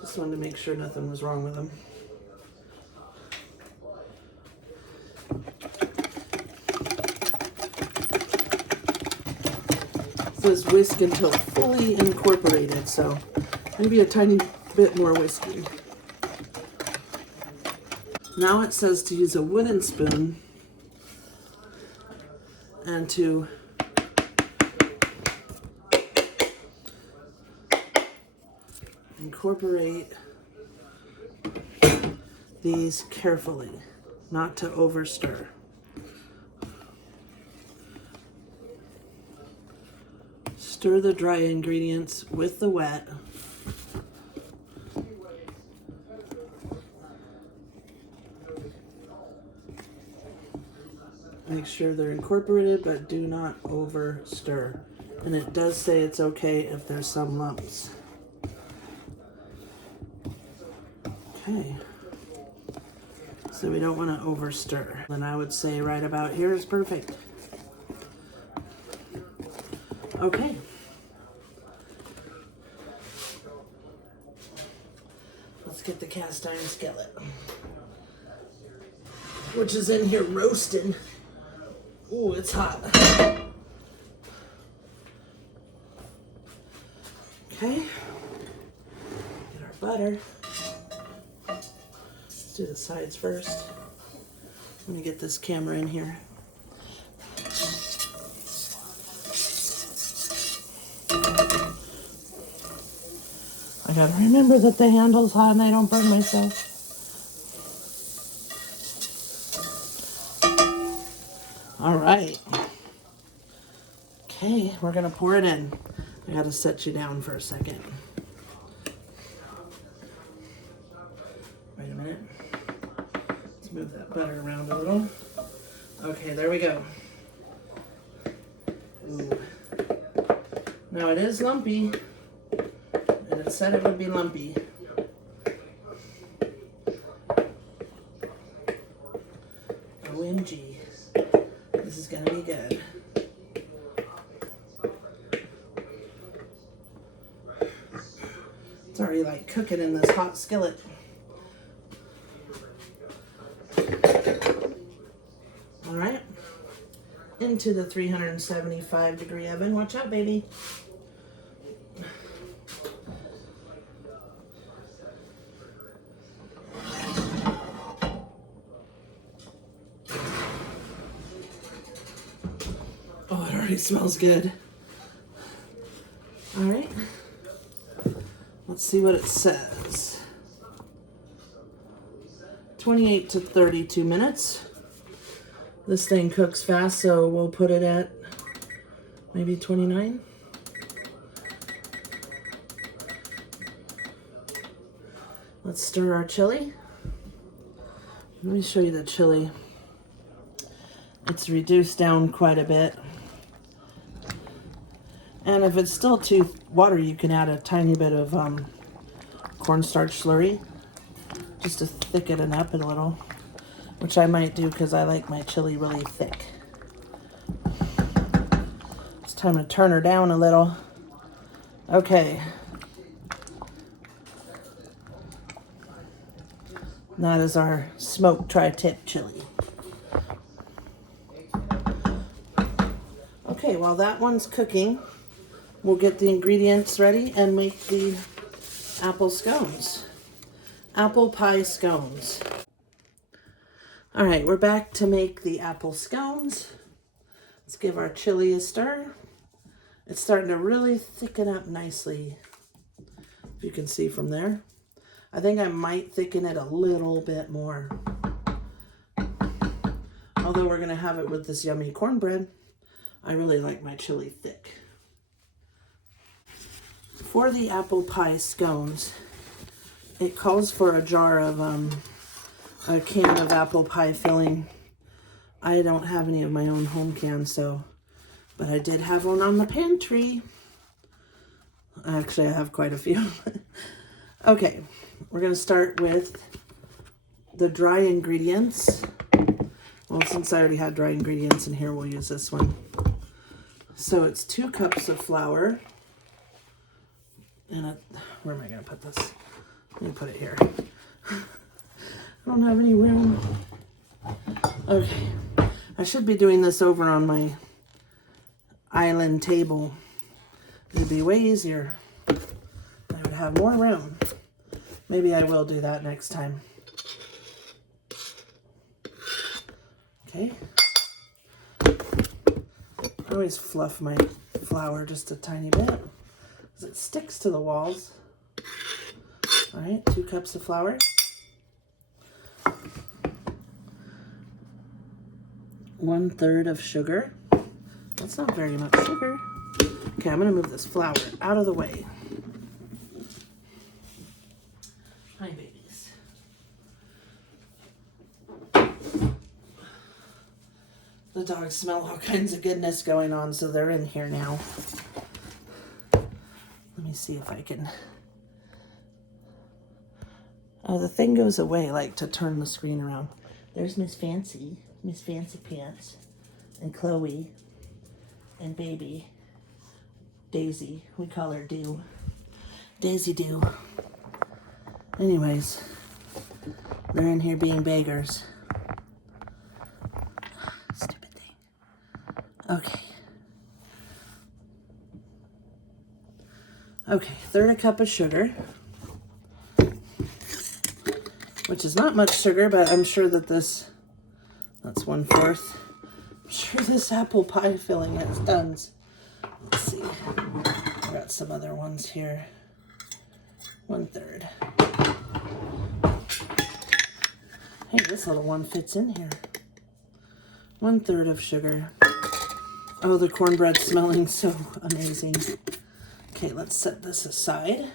Just wanted to make sure nothing was wrong with them. It says whisk until fully incorporated, so maybe a tiny bit more whisking. Now it says to use a wooden spoon and to incorporate these carefully, not to overstir. Stir the dry ingredients with the wet. Make sure they're incorporated, but do not over stir. And it does say it's okay if there's some lumps. Okay. So we don't want to over stir. And I would say right about here is perfect. Okay. Let's get the cast iron skillet, which is in here roasting. Ooh, it's hot. Okay. Get our butter. Let's do the sides first. Let me get this camera in here. I gotta remember that the handle's hot and I don't burn myself. All right. Okay, we're gonna pour it in. I gotta set you down for a second. Wait a minute. Let's move that butter around a little. Okay, there we go. Ooh. Now it is lumpy. And it said it would be lumpy. OMG. This is gonna be good. It's already like cooking in this hot skillet. All right. Into the 375-degree oven. Watch out, baby. Oh, it already smells good. All right. Let's see what it says. 28 to 32 minutes. This thing cooks fast, so we'll put it at maybe 29. Let's stir our chili. Let me show you the chili. It's reduced down quite a bit. And if it's still too watery, you can add a tiny bit of cornstarch slurry just to thicken it up a little, which I might do because I like my chili really thick. It's time to turn her down a little. Okay. That is our smoked tri-tip chili. Okay, while that one's cooking, we'll get the ingredients ready and make the apple scones. Apple pie scones. All right, we're back to make the apple scones. Let's give our chili a stir. It's starting to really thicken up nicely, if you can see from there. I think I might thicken it a little bit more. Although we're gonna have it with this yummy cornbread, I really like my chili thick. For the apple pie scones, it calls for a jar of, a can of apple pie filling. I don't have any of my own home cans, but I did have one on the pantry. Actually, I have quite a few. Okay, we're gonna start with the dry ingredients. Well, since I already had dry ingredients in here, we'll use this one. So it's 2 cups of flour. And where am I gonna put this? Let me put it here. I don't have any room. Okay, I should be doing this over on my island table. It'd be way easier. I would have more room. Maybe I will do that next time. Okay. I always fluff my flour just a tiny bit because it sticks to the walls. All right, 2 cups of flour. 1/3 of sugar. That's not very much sugar. Okay, I'm gonna move this flour out of the way. Hi, babies. The dogs smell all kinds of goodness going on, so they're in here now. Let me see if I can. Oh, the thing goes away, like to turn the screen around. There's Miss Fancy Pants, and Chloe, and baby, Daisy. We call her Doo. Daisy Doo. Anyways, they're in here being beggars. Stupid thing. Okay. Okay, 1/3 cup of sugar. Which is not much sugar, but I'm sure that that's 1/4. I'm sure this apple pie filling has tons. Let's see. I got some other ones here. 1/3. Hey, this little one fits in here. 1/3 of sugar. Oh, the cornbread's smelling so amazing. Okay, let's set this aside.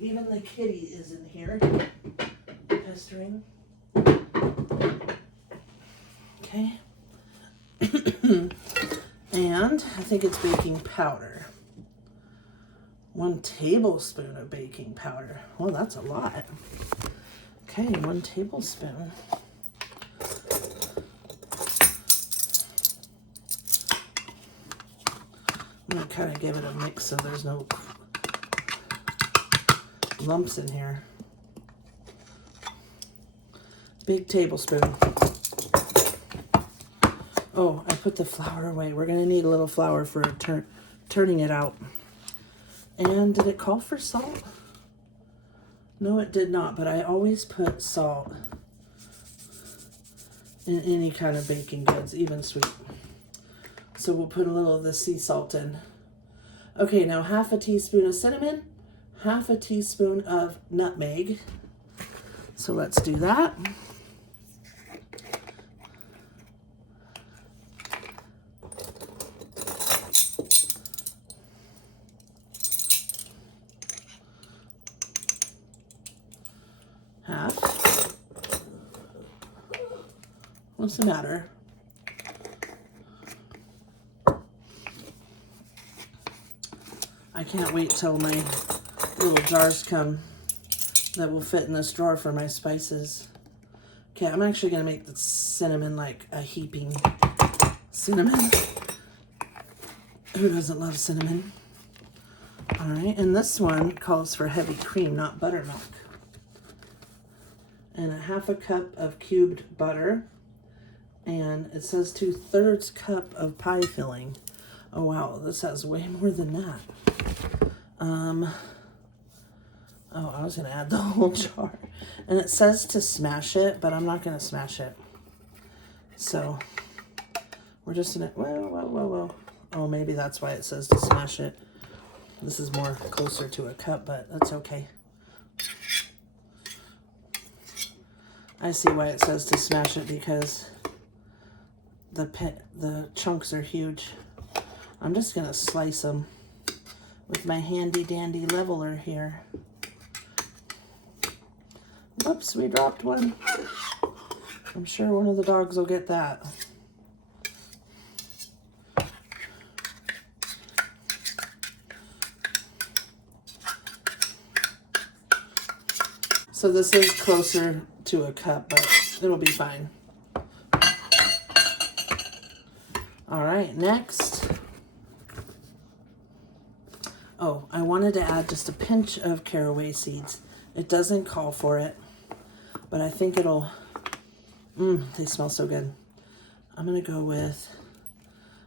Even the kitty is in here, pestering. Okay. And I think it's baking powder. 1 tablespoon of baking powder. Well, that's a lot. Okay, 1 tablespoon. I'm gonna kind of give it a mix so there's no lumps in here. Big tablespoon. Oh, I put the flour away. We're gonna need a little flour for turning it out. And did it call for salt? No, it did not, but I always put salt in any kind of baking goods, even sweet. So we'll put a little of the sea salt in. Okay, now 1/2 teaspoon of cinnamon, 1/2 teaspoon of nutmeg. So let's do that. Half. What's the matter? I can't wait till my little jars come that will fit in this drawer for my spices. Okay, I'm actually gonna make the cinnamon like a heaping cinnamon. Who doesn't love cinnamon? All right, and this one calls for heavy cream, not buttermilk. And a 1/2 cup of cubed butter. And it says 2/3 cup of pie filling. Oh wow, this has way more than that. Oh, I was gonna add the whole jar. And it says to smash it, but I'm not gonna smash it. So we're just gonna, whoa. Oh, maybe that's why it says to smash it. This is more closer to a cup, but that's okay. I see why it says to smash it, because the chunks are huge. I'm just gonna slice them with my handy dandy leveler here. Whoops, we dropped one. I'm sure one of the dogs will get that. So this is closer to a cup, but it'll be fine. All right, next. Oh, I wanted to add just a pinch of caraway seeds. It doesn't call for it, but I think it'll, they smell so good. I'm gonna go with,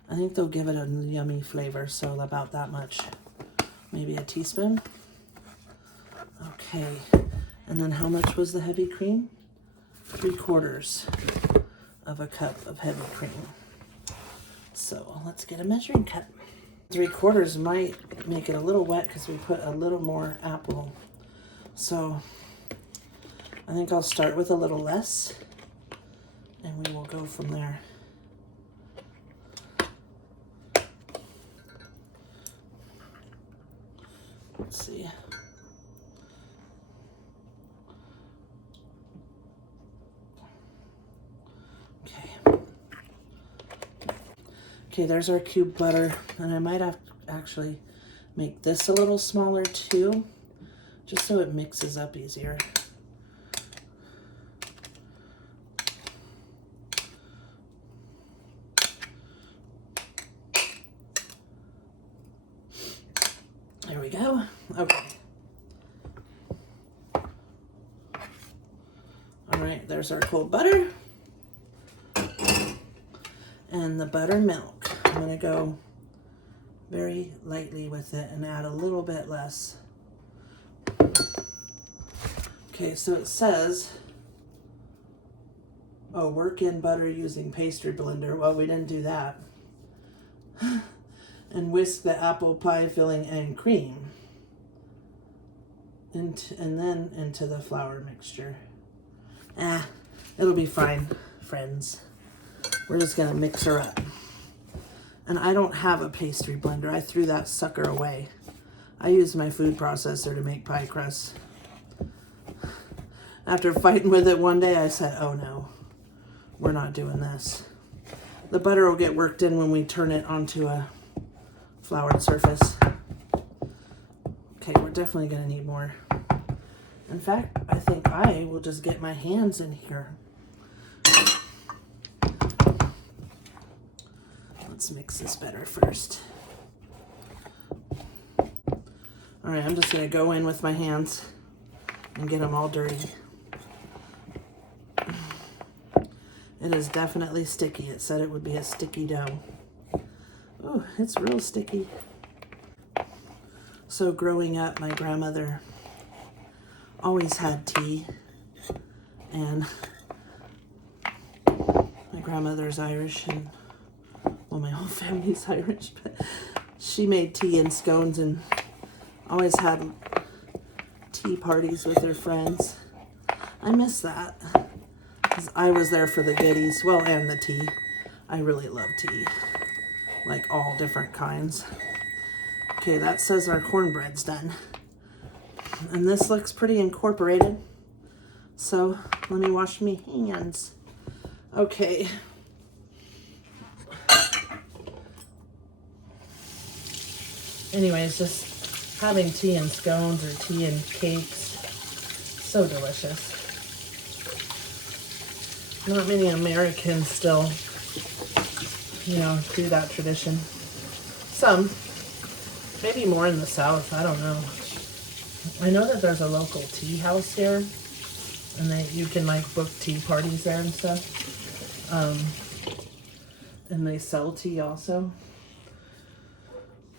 I think they'll give it a yummy flavor, so about that much. Maybe a teaspoon. Okay, and then how much was the heavy cream? 3/4 of a cup of heavy cream. So let's get a measuring cup. 3/4 might make it a little wet because we put a little more apple. So I think I'll start with a little less and we will go from there. Let's see. Okay, there's our cube butter, and I might have to actually make this a little smaller too, just so it mixes up easier. There we go. Okay. All right, there's our cold butter and the buttermilk. I'm gonna go very lightly with it and add a little bit less. Okay, so it says, oh, work in butter using pastry blender. Well, we didn't do that. And whisk the apple pie filling and cream and then into the flour mixture. It'll be fine, friends. We're just gonna mix her up. And I don't have a pastry blender. I threw that sucker away. I use my food processor to make pie crusts. After fighting with it one day, I said, oh no, we're not doing this. The butter will get worked in when we turn it onto a floured surface. Okay, we're definitely gonna need more. In fact, I think I will just get my hands in here. Let's mix this better first. All right, I'm just gonna go in with my hands and get them all dirty. It is definitely sticky. It said it would be a sticky dough. Oh, it's real sticky. So growing up, my grandmother always had tea, and my grandmother's Irish, and well, my whole family's Irish, but she made tea and scones and always had tea parties with her friends. I miss that, because I was there for the goodies, well, and the tea. I really love tea, like all different kinds. Okay, that says our cornbread's done. And this looks pretty incorporated. So let me wash my hands. Okay. Anyways, just having tea and scones or tea and cakes, so delicious. Not many Americans still, do that tradition. Some, maybe more in the South, I don't know. I know that there's a local tea house here, and you can like book tea parties there and stuff. And they sell tea also.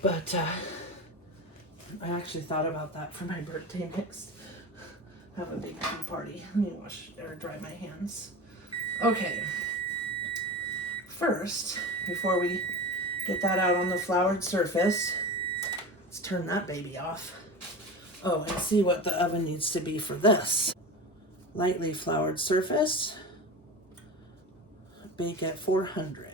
But I actually thought about that for my birthday next. Have a big tea party. Let me wash or dry my hands. Okay. First, before we get that out on the floured surface, let's turn that baby off. Oh, and see what the oven needs to be for this. Lightly floured surface. Bake at 400.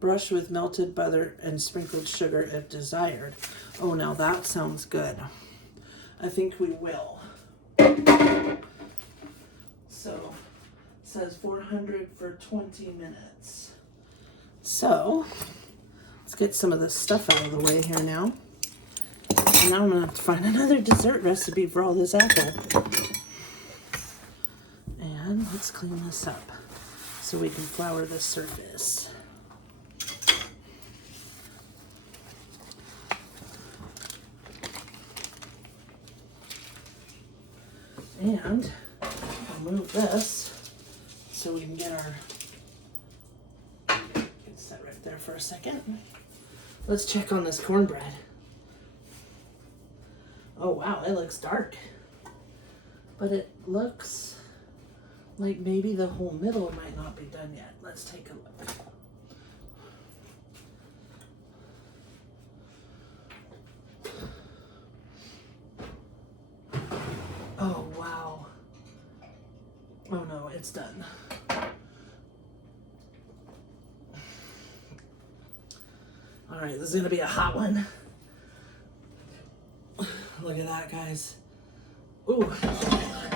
Brush with melted butter and sprinkled sugar if desired. Oh, now that sounds good. I think we will. So, it says 400 for 20 minutes. So, let's get some of this stuff out of the way here now. And now I'm going to have to find another dessert recipe for all this apple. And let's clean this up so we can flour the surface. And I'll move this so we can get set right there for a second. Let's check on this cornbread. Oh wow, it looks dark. But it looks like maybe the whole middle might not be done yet. Let's take a look. Oh, wow. Oh no, it's done. All right, this is gonna be a hot one. Look at that, guys. Ooh,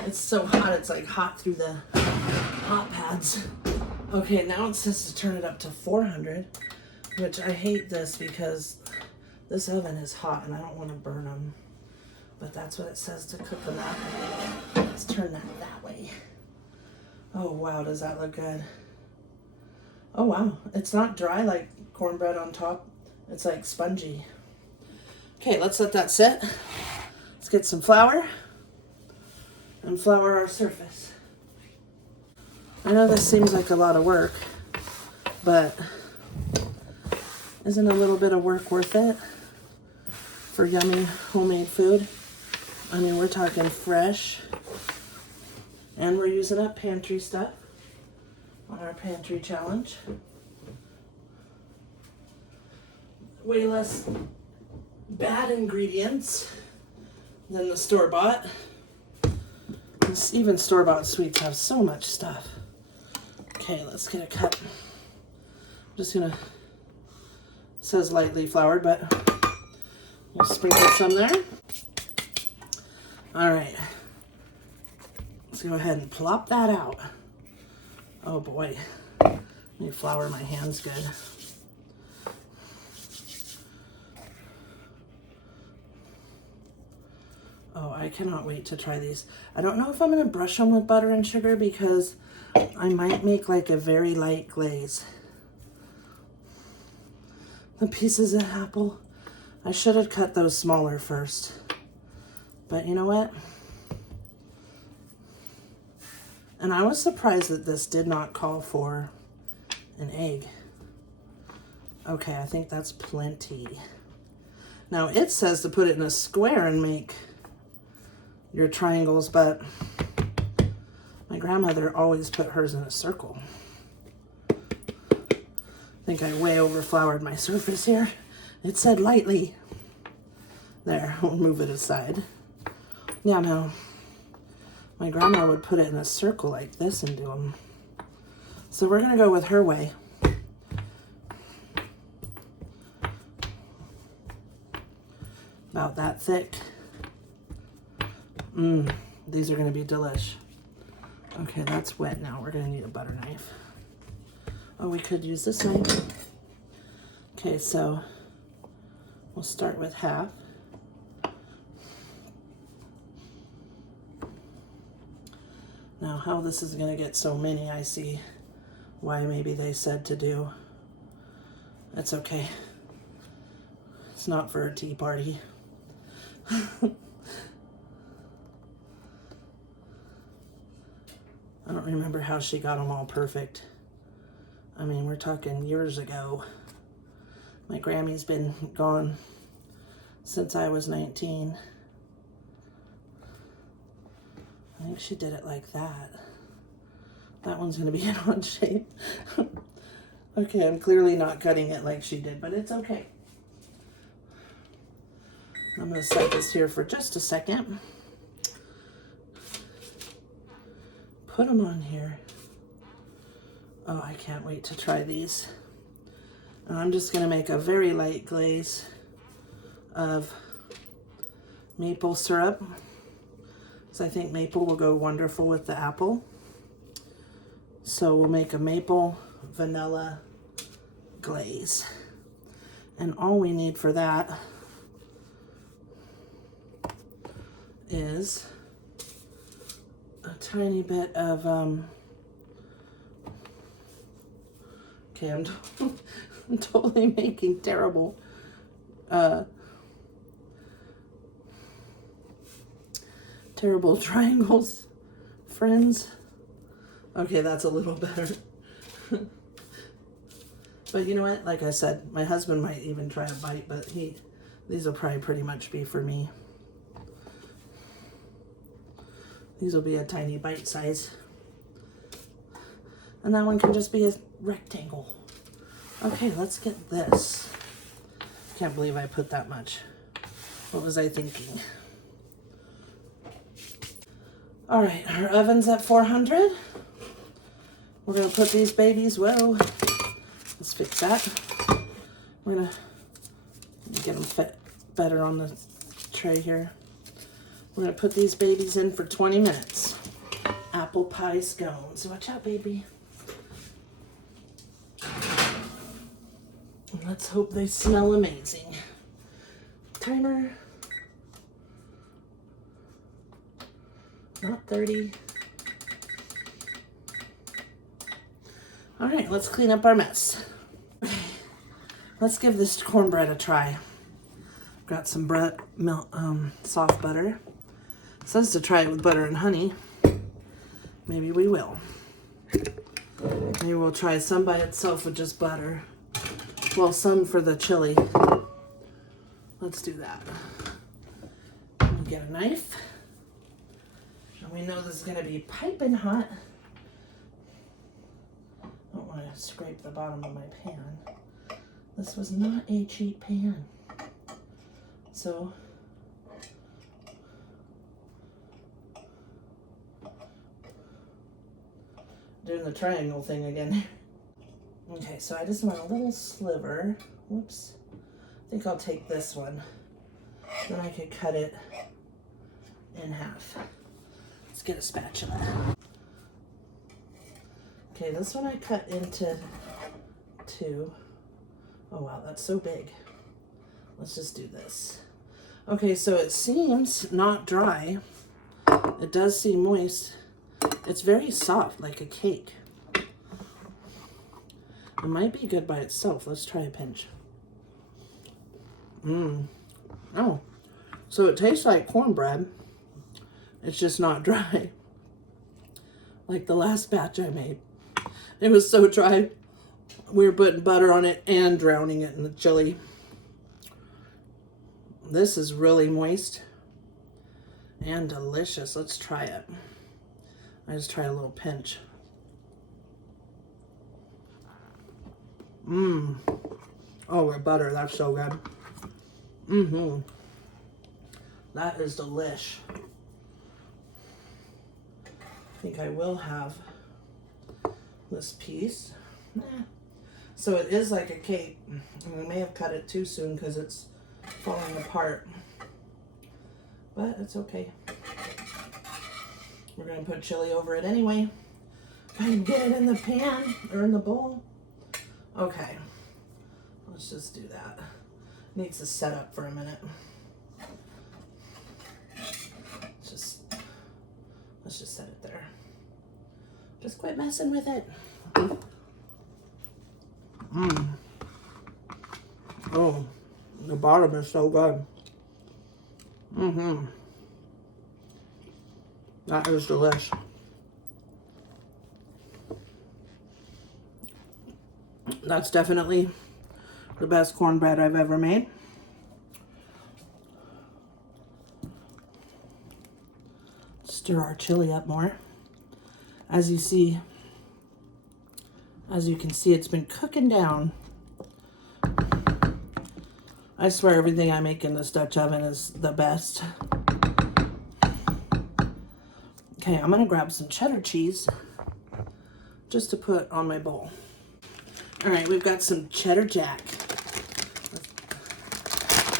it's so hot, it's like hot through the hot pads. Okay, now it says to turn it up to 400, which I hate this because this oven is hot and I don't want to burn them. But that's what it says to cook them at. Let's turn that way. Oh wow, does that look good? Oh wow, it's not dry like cornbread on top. It's like spongy. Okay, let's let that sit. Let's get some flour and flour our surface. I know this seems like a lot of work, but isn't a little bit of work worth it for yummy homemade food? I mean, we're talking fresh, and we're using up pantry stuff on our pantry challenge. Way less bad ingredients than the store-bought. Even store-bought sweets have so much stuff. Okay, let's get a cup. I'm just gonna, it says lightly floured, but we'll sprinkle some there. All right, let's go ahead and plop that out. Oh boy, let me flour my hands good. Oh, I cannot wait to try these. I don't know if I'm gonna brush them with butter and sugar because I might make like a very light glaze. The pieces of apple, I should have cut those smaller first. But you know what? And I was surprised that this did not call for an egg. Okay, I think that's plenty. Now it says to put it in a square and make your triangles, but my grandmother always put hers in a circle. I think I way over floured my surface here. It said lightly. There, we'll move it aside. Yeah, no. My grandma would put it in a circle like this and do them. So we're gonna go with her way. About that thick. These are gonna be delish. Okay, that's wet now. We're gonna need a butter knife. Oh, we could use this knife. Okay, so we'll start with half. Now how this is going to get so many, I see why maybe they said to do. That's okay. It's not for a tea party. I don't remember how she got them all perfect. I mean, we're talking years ago. My Grammy's been gone since I was 19. I think she did it like that. That one's going to be in odd shape. Okay, I'm clearly not cutting it like she did, but it's okay. I'm going to set this here for just a second. Put them on here. Oh, I can't wait to try these. And I'm just going to make a very light glaze of maple syrup. So I think maple will go wonderful with the apple. So we'll make a maple vanilla glaze. And all we need for that is a tiny bit of, okay, I'm totally making terrible, terrible triangles, friends. Okay, that's a little better. But you know what? Like I said, my husband might even try a bite, but these will probably pretty much be for me. These will be a tiny bite size. And that one can just be a rectangle. Okay, let's get this. Can't believe I put that much. What was I thinking? All right, our oven's at 400. We're gonna put these babies, whoa, let's fix that. We're gonna get them fit better on the tray here. We're gonna put these babies in for 20 minutes. Apple pie scones. Watch out, baby. Let's hope they smell amazing. Timer. Not 30. All right, let's clean up our mess. Okay, let's give this cornbread a try. Got some bread, soft butter. It says to try it with butter and honey. Maybe we will. Maybe we'll try some by itself with just butter. Well, some for the chili. Let's do that. We'll get a knife. And we know this is going to be piping hot. I don't want to scrape the bottom of my pan. This was not a cheap pan. So, doing the triangle thing again. Okay, so I just want a little sliver. Whoops. I think I'll take this one. Then I could cut it in half. Let's get a spatula. Okay, this one I cut into 2. Oh wow, that's so big. Let's just do this. Okay, so it seems not dry. It does seem moist. It's very soft, like a cake. It might be good by itself. Let's try a pinch. Oh, so it tastes like cornbread. It's just not dry. Like the last batch I made. It was so dry. We were putting butter on it and drowning it in the chili. This is really moist and delicious. Let's try it. I just tried a little pinch. Oh, with butter, that's so good. That is delish. I think I will have this piece. So it is like a cake. And we may have cut it too soon because it's falling apart. But it's okay. We're going to put chili over it anyway. Gotta get it in the pan or in the bowl. Okay. Let's just do that. Needs to set up for a minute. Let's just set it there. Just quit messing with it. Oh, the bottom is so good. That is delicious. That's definitely the best cornbread I've ever made. Stir our chili up more. As you can see, it's been cooking down. I swear everything I make in this Dutch oven is the best. Okay, I'm gonna grab some cheddar cheese just to put on my bowl. All right, we've got some cheddar jack.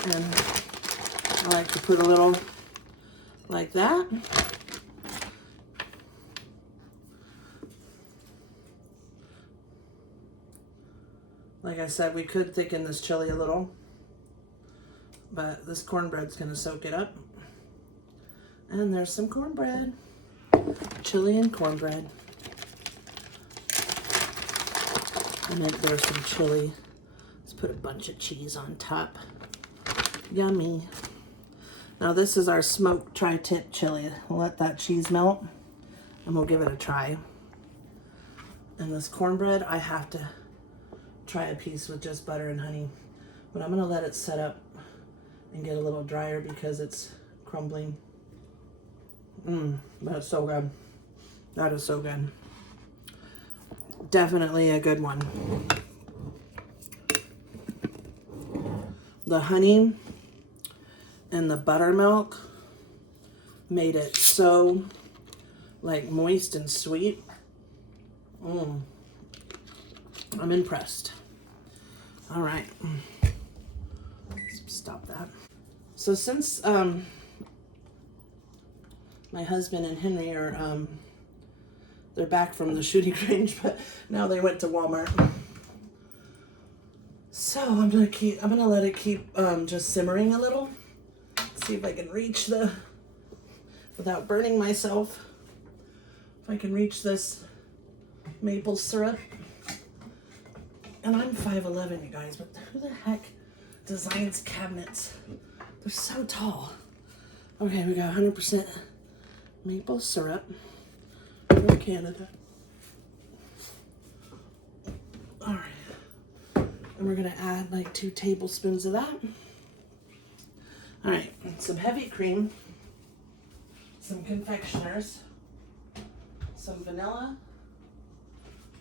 And I like to put a little like that. Like I said, we could thicken this chili a little, but this cornbread's gonna soak it up. And there's some cornbread. Chili and cornbread. And then there's some chili. Let's put a bunch of cheese on top. Yummy. Now this is our smoked tri-tip chili. We'll let that cheese melt and we'll give it a try. And this cornbread, I have to try a piece with just butter and honey. But I'm gonna let it set up and get a little drier because it's crumbling. That's so good. That is so good. Definitely a good one. The honey and the buttermilk made it so like moist and sweet. I'm impressed. All right, let's stop that. So since my husband and Henry are they're back from the shooting range, but now they went to Walmart. So I'm gonna let it keep just simmering a little. See if I can reach without burning myself, if I can reach this maple syrup. And I'm 5'11", you guys, but who the heck designs cabinets? They're so tall. Okay, we got 100% maple syrup from Canada. All right, and we're gonna add like 2 tablespoons of that. All right, some heavy cream, some confectioners, some vanilla,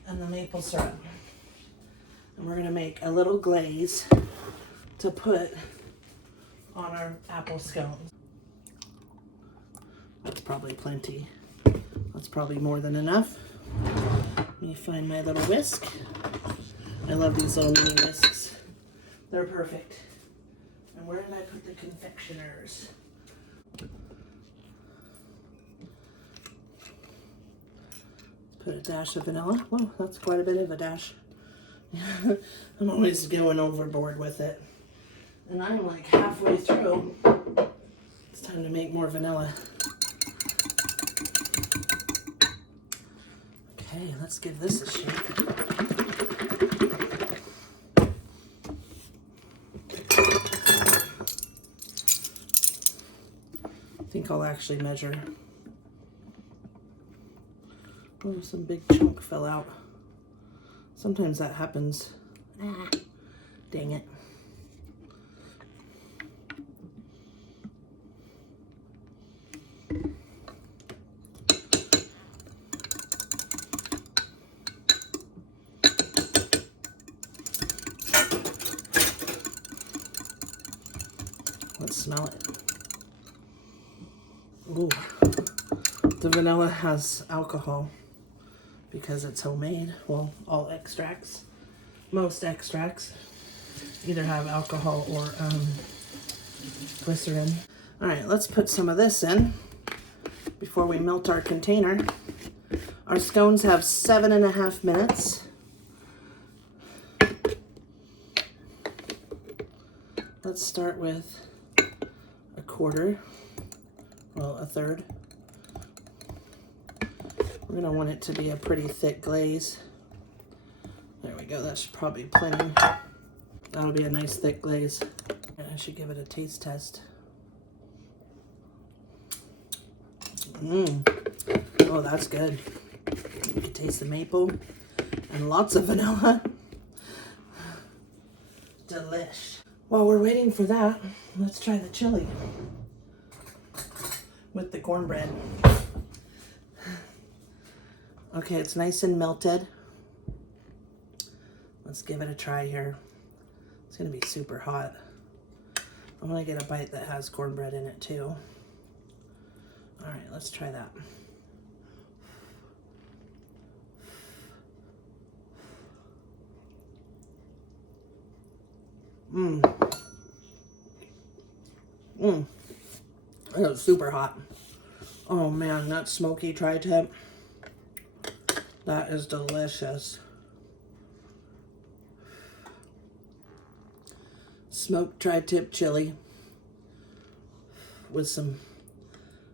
and the maple syrup. And we're gonna make a little glaze to put on our apple scones. That's probably plenty. That's probably more than enough. Let me find my little whisk. I love these little mini whisks. They're perfect. And where did I put the confectioners? Put a dash of vanilla. Whoa, that's quite a bit of a dash. I'm always going overboard with it. And I'm like halfway through. It's time to make more vanilla. Okay, let's give this a shake. I think I'll actually measure. Oh, some big chunk fell out. Sometimes that happens. Dang it. Let's smell it. Ooh. The vanilla has alcohol because it's homemade. Well, all extracts, most extracts either have alcohol or glycerin. All right, let's put some of this in before we melt our container. Our scones have 7.5 minutes. Let's start with a quarter, well, a third. We're gonna want it to be a pretty thick glaze. There we go, that should probably be plenty. That'll be a nice thick glaze. And I should give it a taste test. Oh, that's good. You can taste the maple and lots of vanilla. Delish. While we're waiting for that, let's try the chili with the cornbread. Okay, it's nice and melted. Let's give it a try here. It's gonna be super hot. I'm gonna get a bite that has cornbread in it too. All right, let's try that. That was super hot. Oh man, that smoky tri-tip. That is delicious. Smoked tri-tip chili with some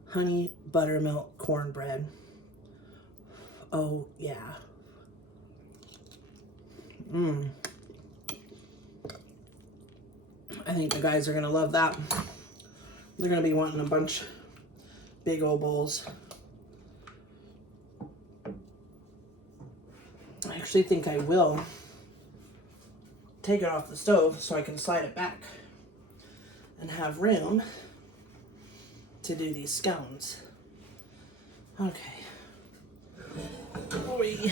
honey buttermilk cornbread. Oh yeah. I think the guys are gonna love that. They're gonna be wanting a bunch big old bowls. I actually think I will take it off the stove so I can slide it back and have room to do these scones. Okay. Boy.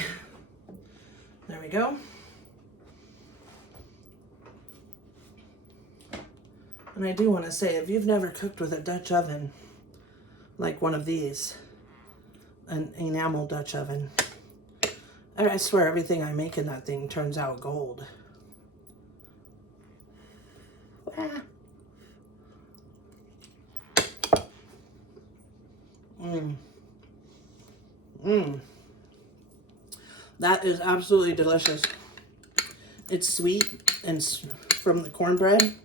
There we go. And I do want to say, if you've never cooked with a Dutch oven, like one of these, an enamel Dutch oven, I swear everything I make in that thing turns out gold. That is absolutely delicious. It's sweet and from the cornbread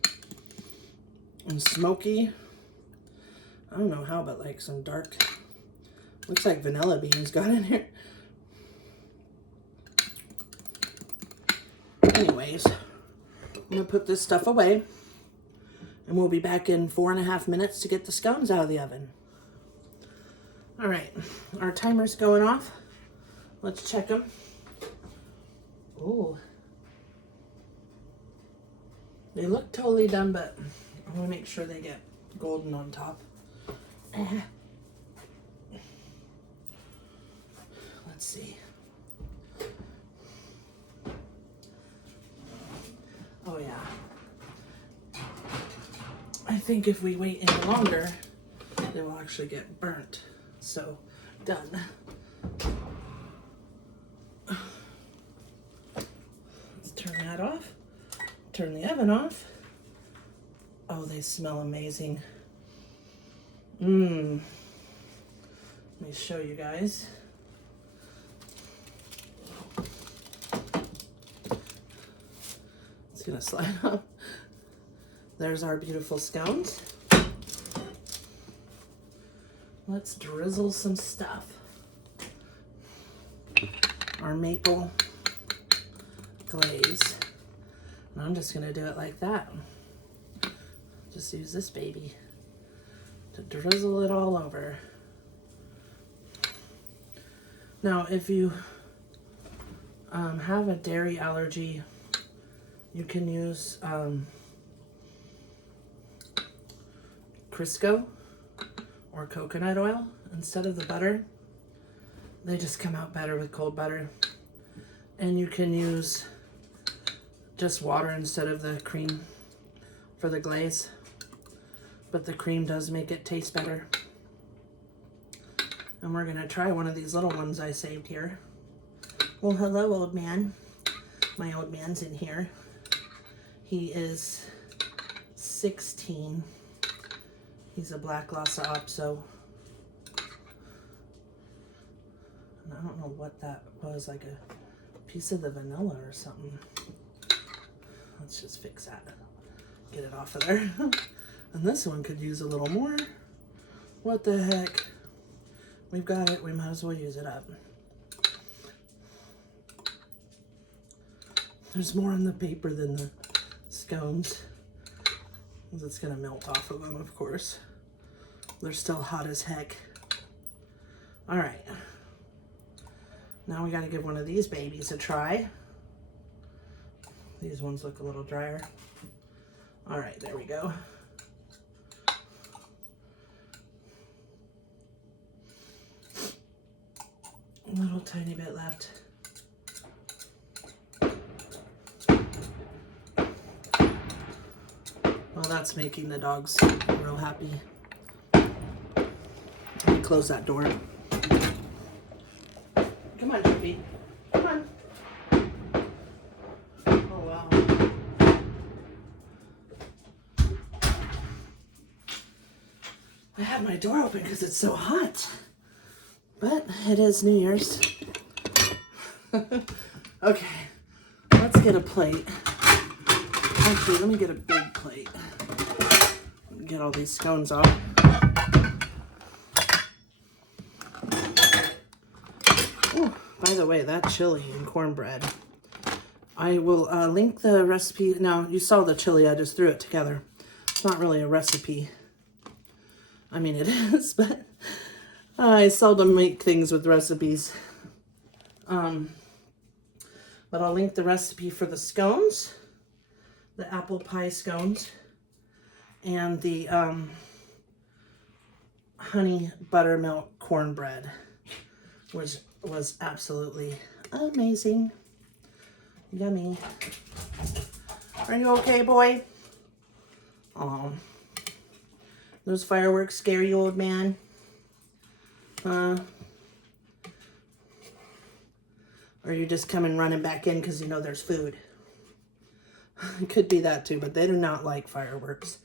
and smoky. I don't know how, but like some dark, looks like vanilla beans got in here. Anyways, I'm gonna put this stuff away and we'll be back in 4.5 minutes to get the scones out of the oven. All right, our timer's going off. Let's check them. Ooh. They look totally done, but I want to make sure they get golden on top. Let's see. Oh yeah. I think if we wait any longer, they will actually get burnt. So, done. Let's turn that off. Turn the oven off. Oh, they smell amazing. Let me show you guys. It's gonna slide up. There's our beautiful scones. Let's drizzle some stuff. Our maple glaze. And I'm just gonna do it like that. Just use this baby to drizzle it all over. Now, if you have a dairy allergy, you can use Crisco or coconut oil instead of the butter. They just come out better with cold butter. And you can use just water instead of the cream for the glaze. But the cream does make it taste better. And we're gonna try one of these little ones I saved here. Well, hello, old man. My old man's in here. He is 16. He's a black Lhasa Apso. And I don't know what that was, like a piece of the vanilla or something. Let's just fix that. Get it off of there. And this one could use a little more. What the heck? We've got it, we might as well use it up. There's more on the paper than the scones. It's gonna melt off of them, of course. They're still hot as heck. All right. Now we gotta give one of these babies a try. These ones look a little drier. All right, there we go. A little tiny bit left. Well, that's making the dogs real happy. Let me close that door. Come on, Chippy. Come on. Oh, wow. I have my door open because it's so hot. But it is New Year's. Okay, let's get a plate. Actually, let me get a big plate. Get all these scones off. Oh, by the way, that chili and cornbread. I will link the recipe. Now, you saw the chili, I just threw it together. It's not really a recipe. I mean, it is, but I seldom make things with recipes. But I'll link the recipe for the scones, the apple pie scones, and the honey buttermilk cornbread, which was absolutely amazing. Yummy. Are you okay, boy? Oh, those fireworks scare you, old man? Or you just coming running back in because you know there's food? It could be that too, but they do not like fireworks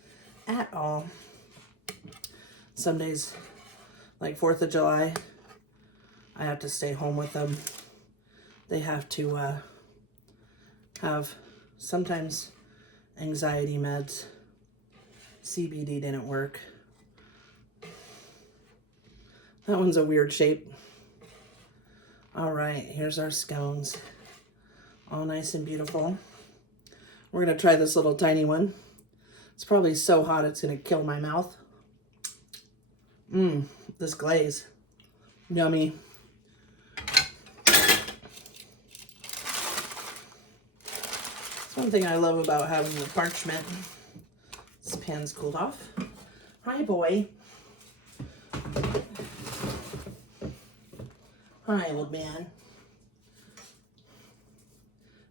at all. Some days, like 4th of July, I have to stay home with them. They have to have sometimes anxiety meds. CBD didn't work. That one's a weird shape. All right, here's our scones. All nice and beautiful. We're gonna try this little tiny one. It's probably so hot it's gonna kill my mouth. This glaze. Yummy. That's one thing I love about having the parchment. This pan's cooled off. Hi, boy. Hi, old man.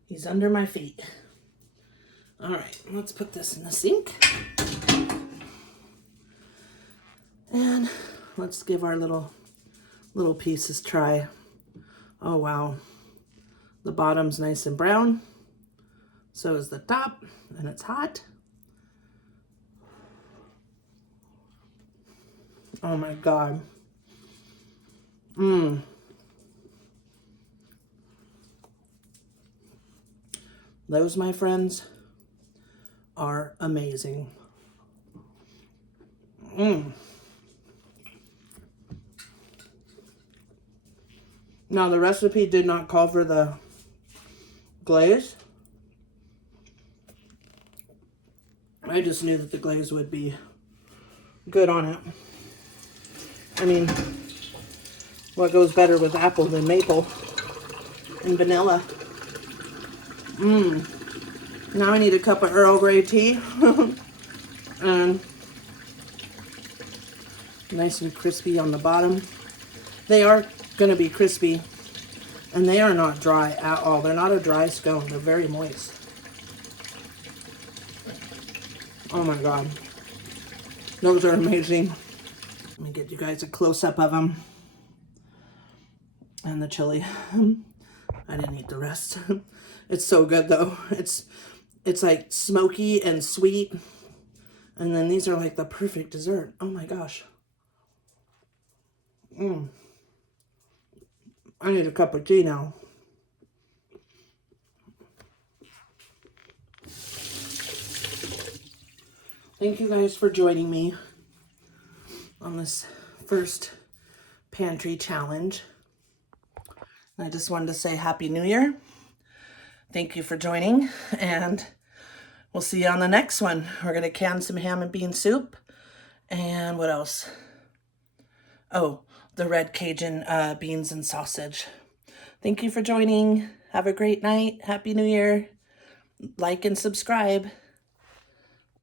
He's under my feet. All right, let's put this in the sink. And let's give our little pieces try. Oh, wow. The bottom's nice and brown. So is the top, and it's hot. Oh my God. Those, my friends, are amazing. Now, the recipe did not call for the glaze. I just knew that the glaze would be good on it. I mean, what goes better with apple than maple and vanilla? Now I need a cup of Earl Grey tea. And nice and crispy on the bottom. They are going to be crispy, and they are not dry at all. They're not a dry scone. They're very moist. Oh my God. Those are amazing. Let me get you guys a close-up of them. And the chili. I didn't eat the rest. It's so good though. It's like smoky and sweet. And then these are like the perfect dessert. Oh my gosh. I need a cup of tea now. Thank you guys for joining me on this first pantry challenge. I just wanted to say Happy New Year. Thank you for joining, and we'll see you on the next one. We're going to can some ham and bean soup. And what else? Oh, the red Cajun beans and sausage. Thank you for joining. Have a great night. Happy New Year. Like and subscribe.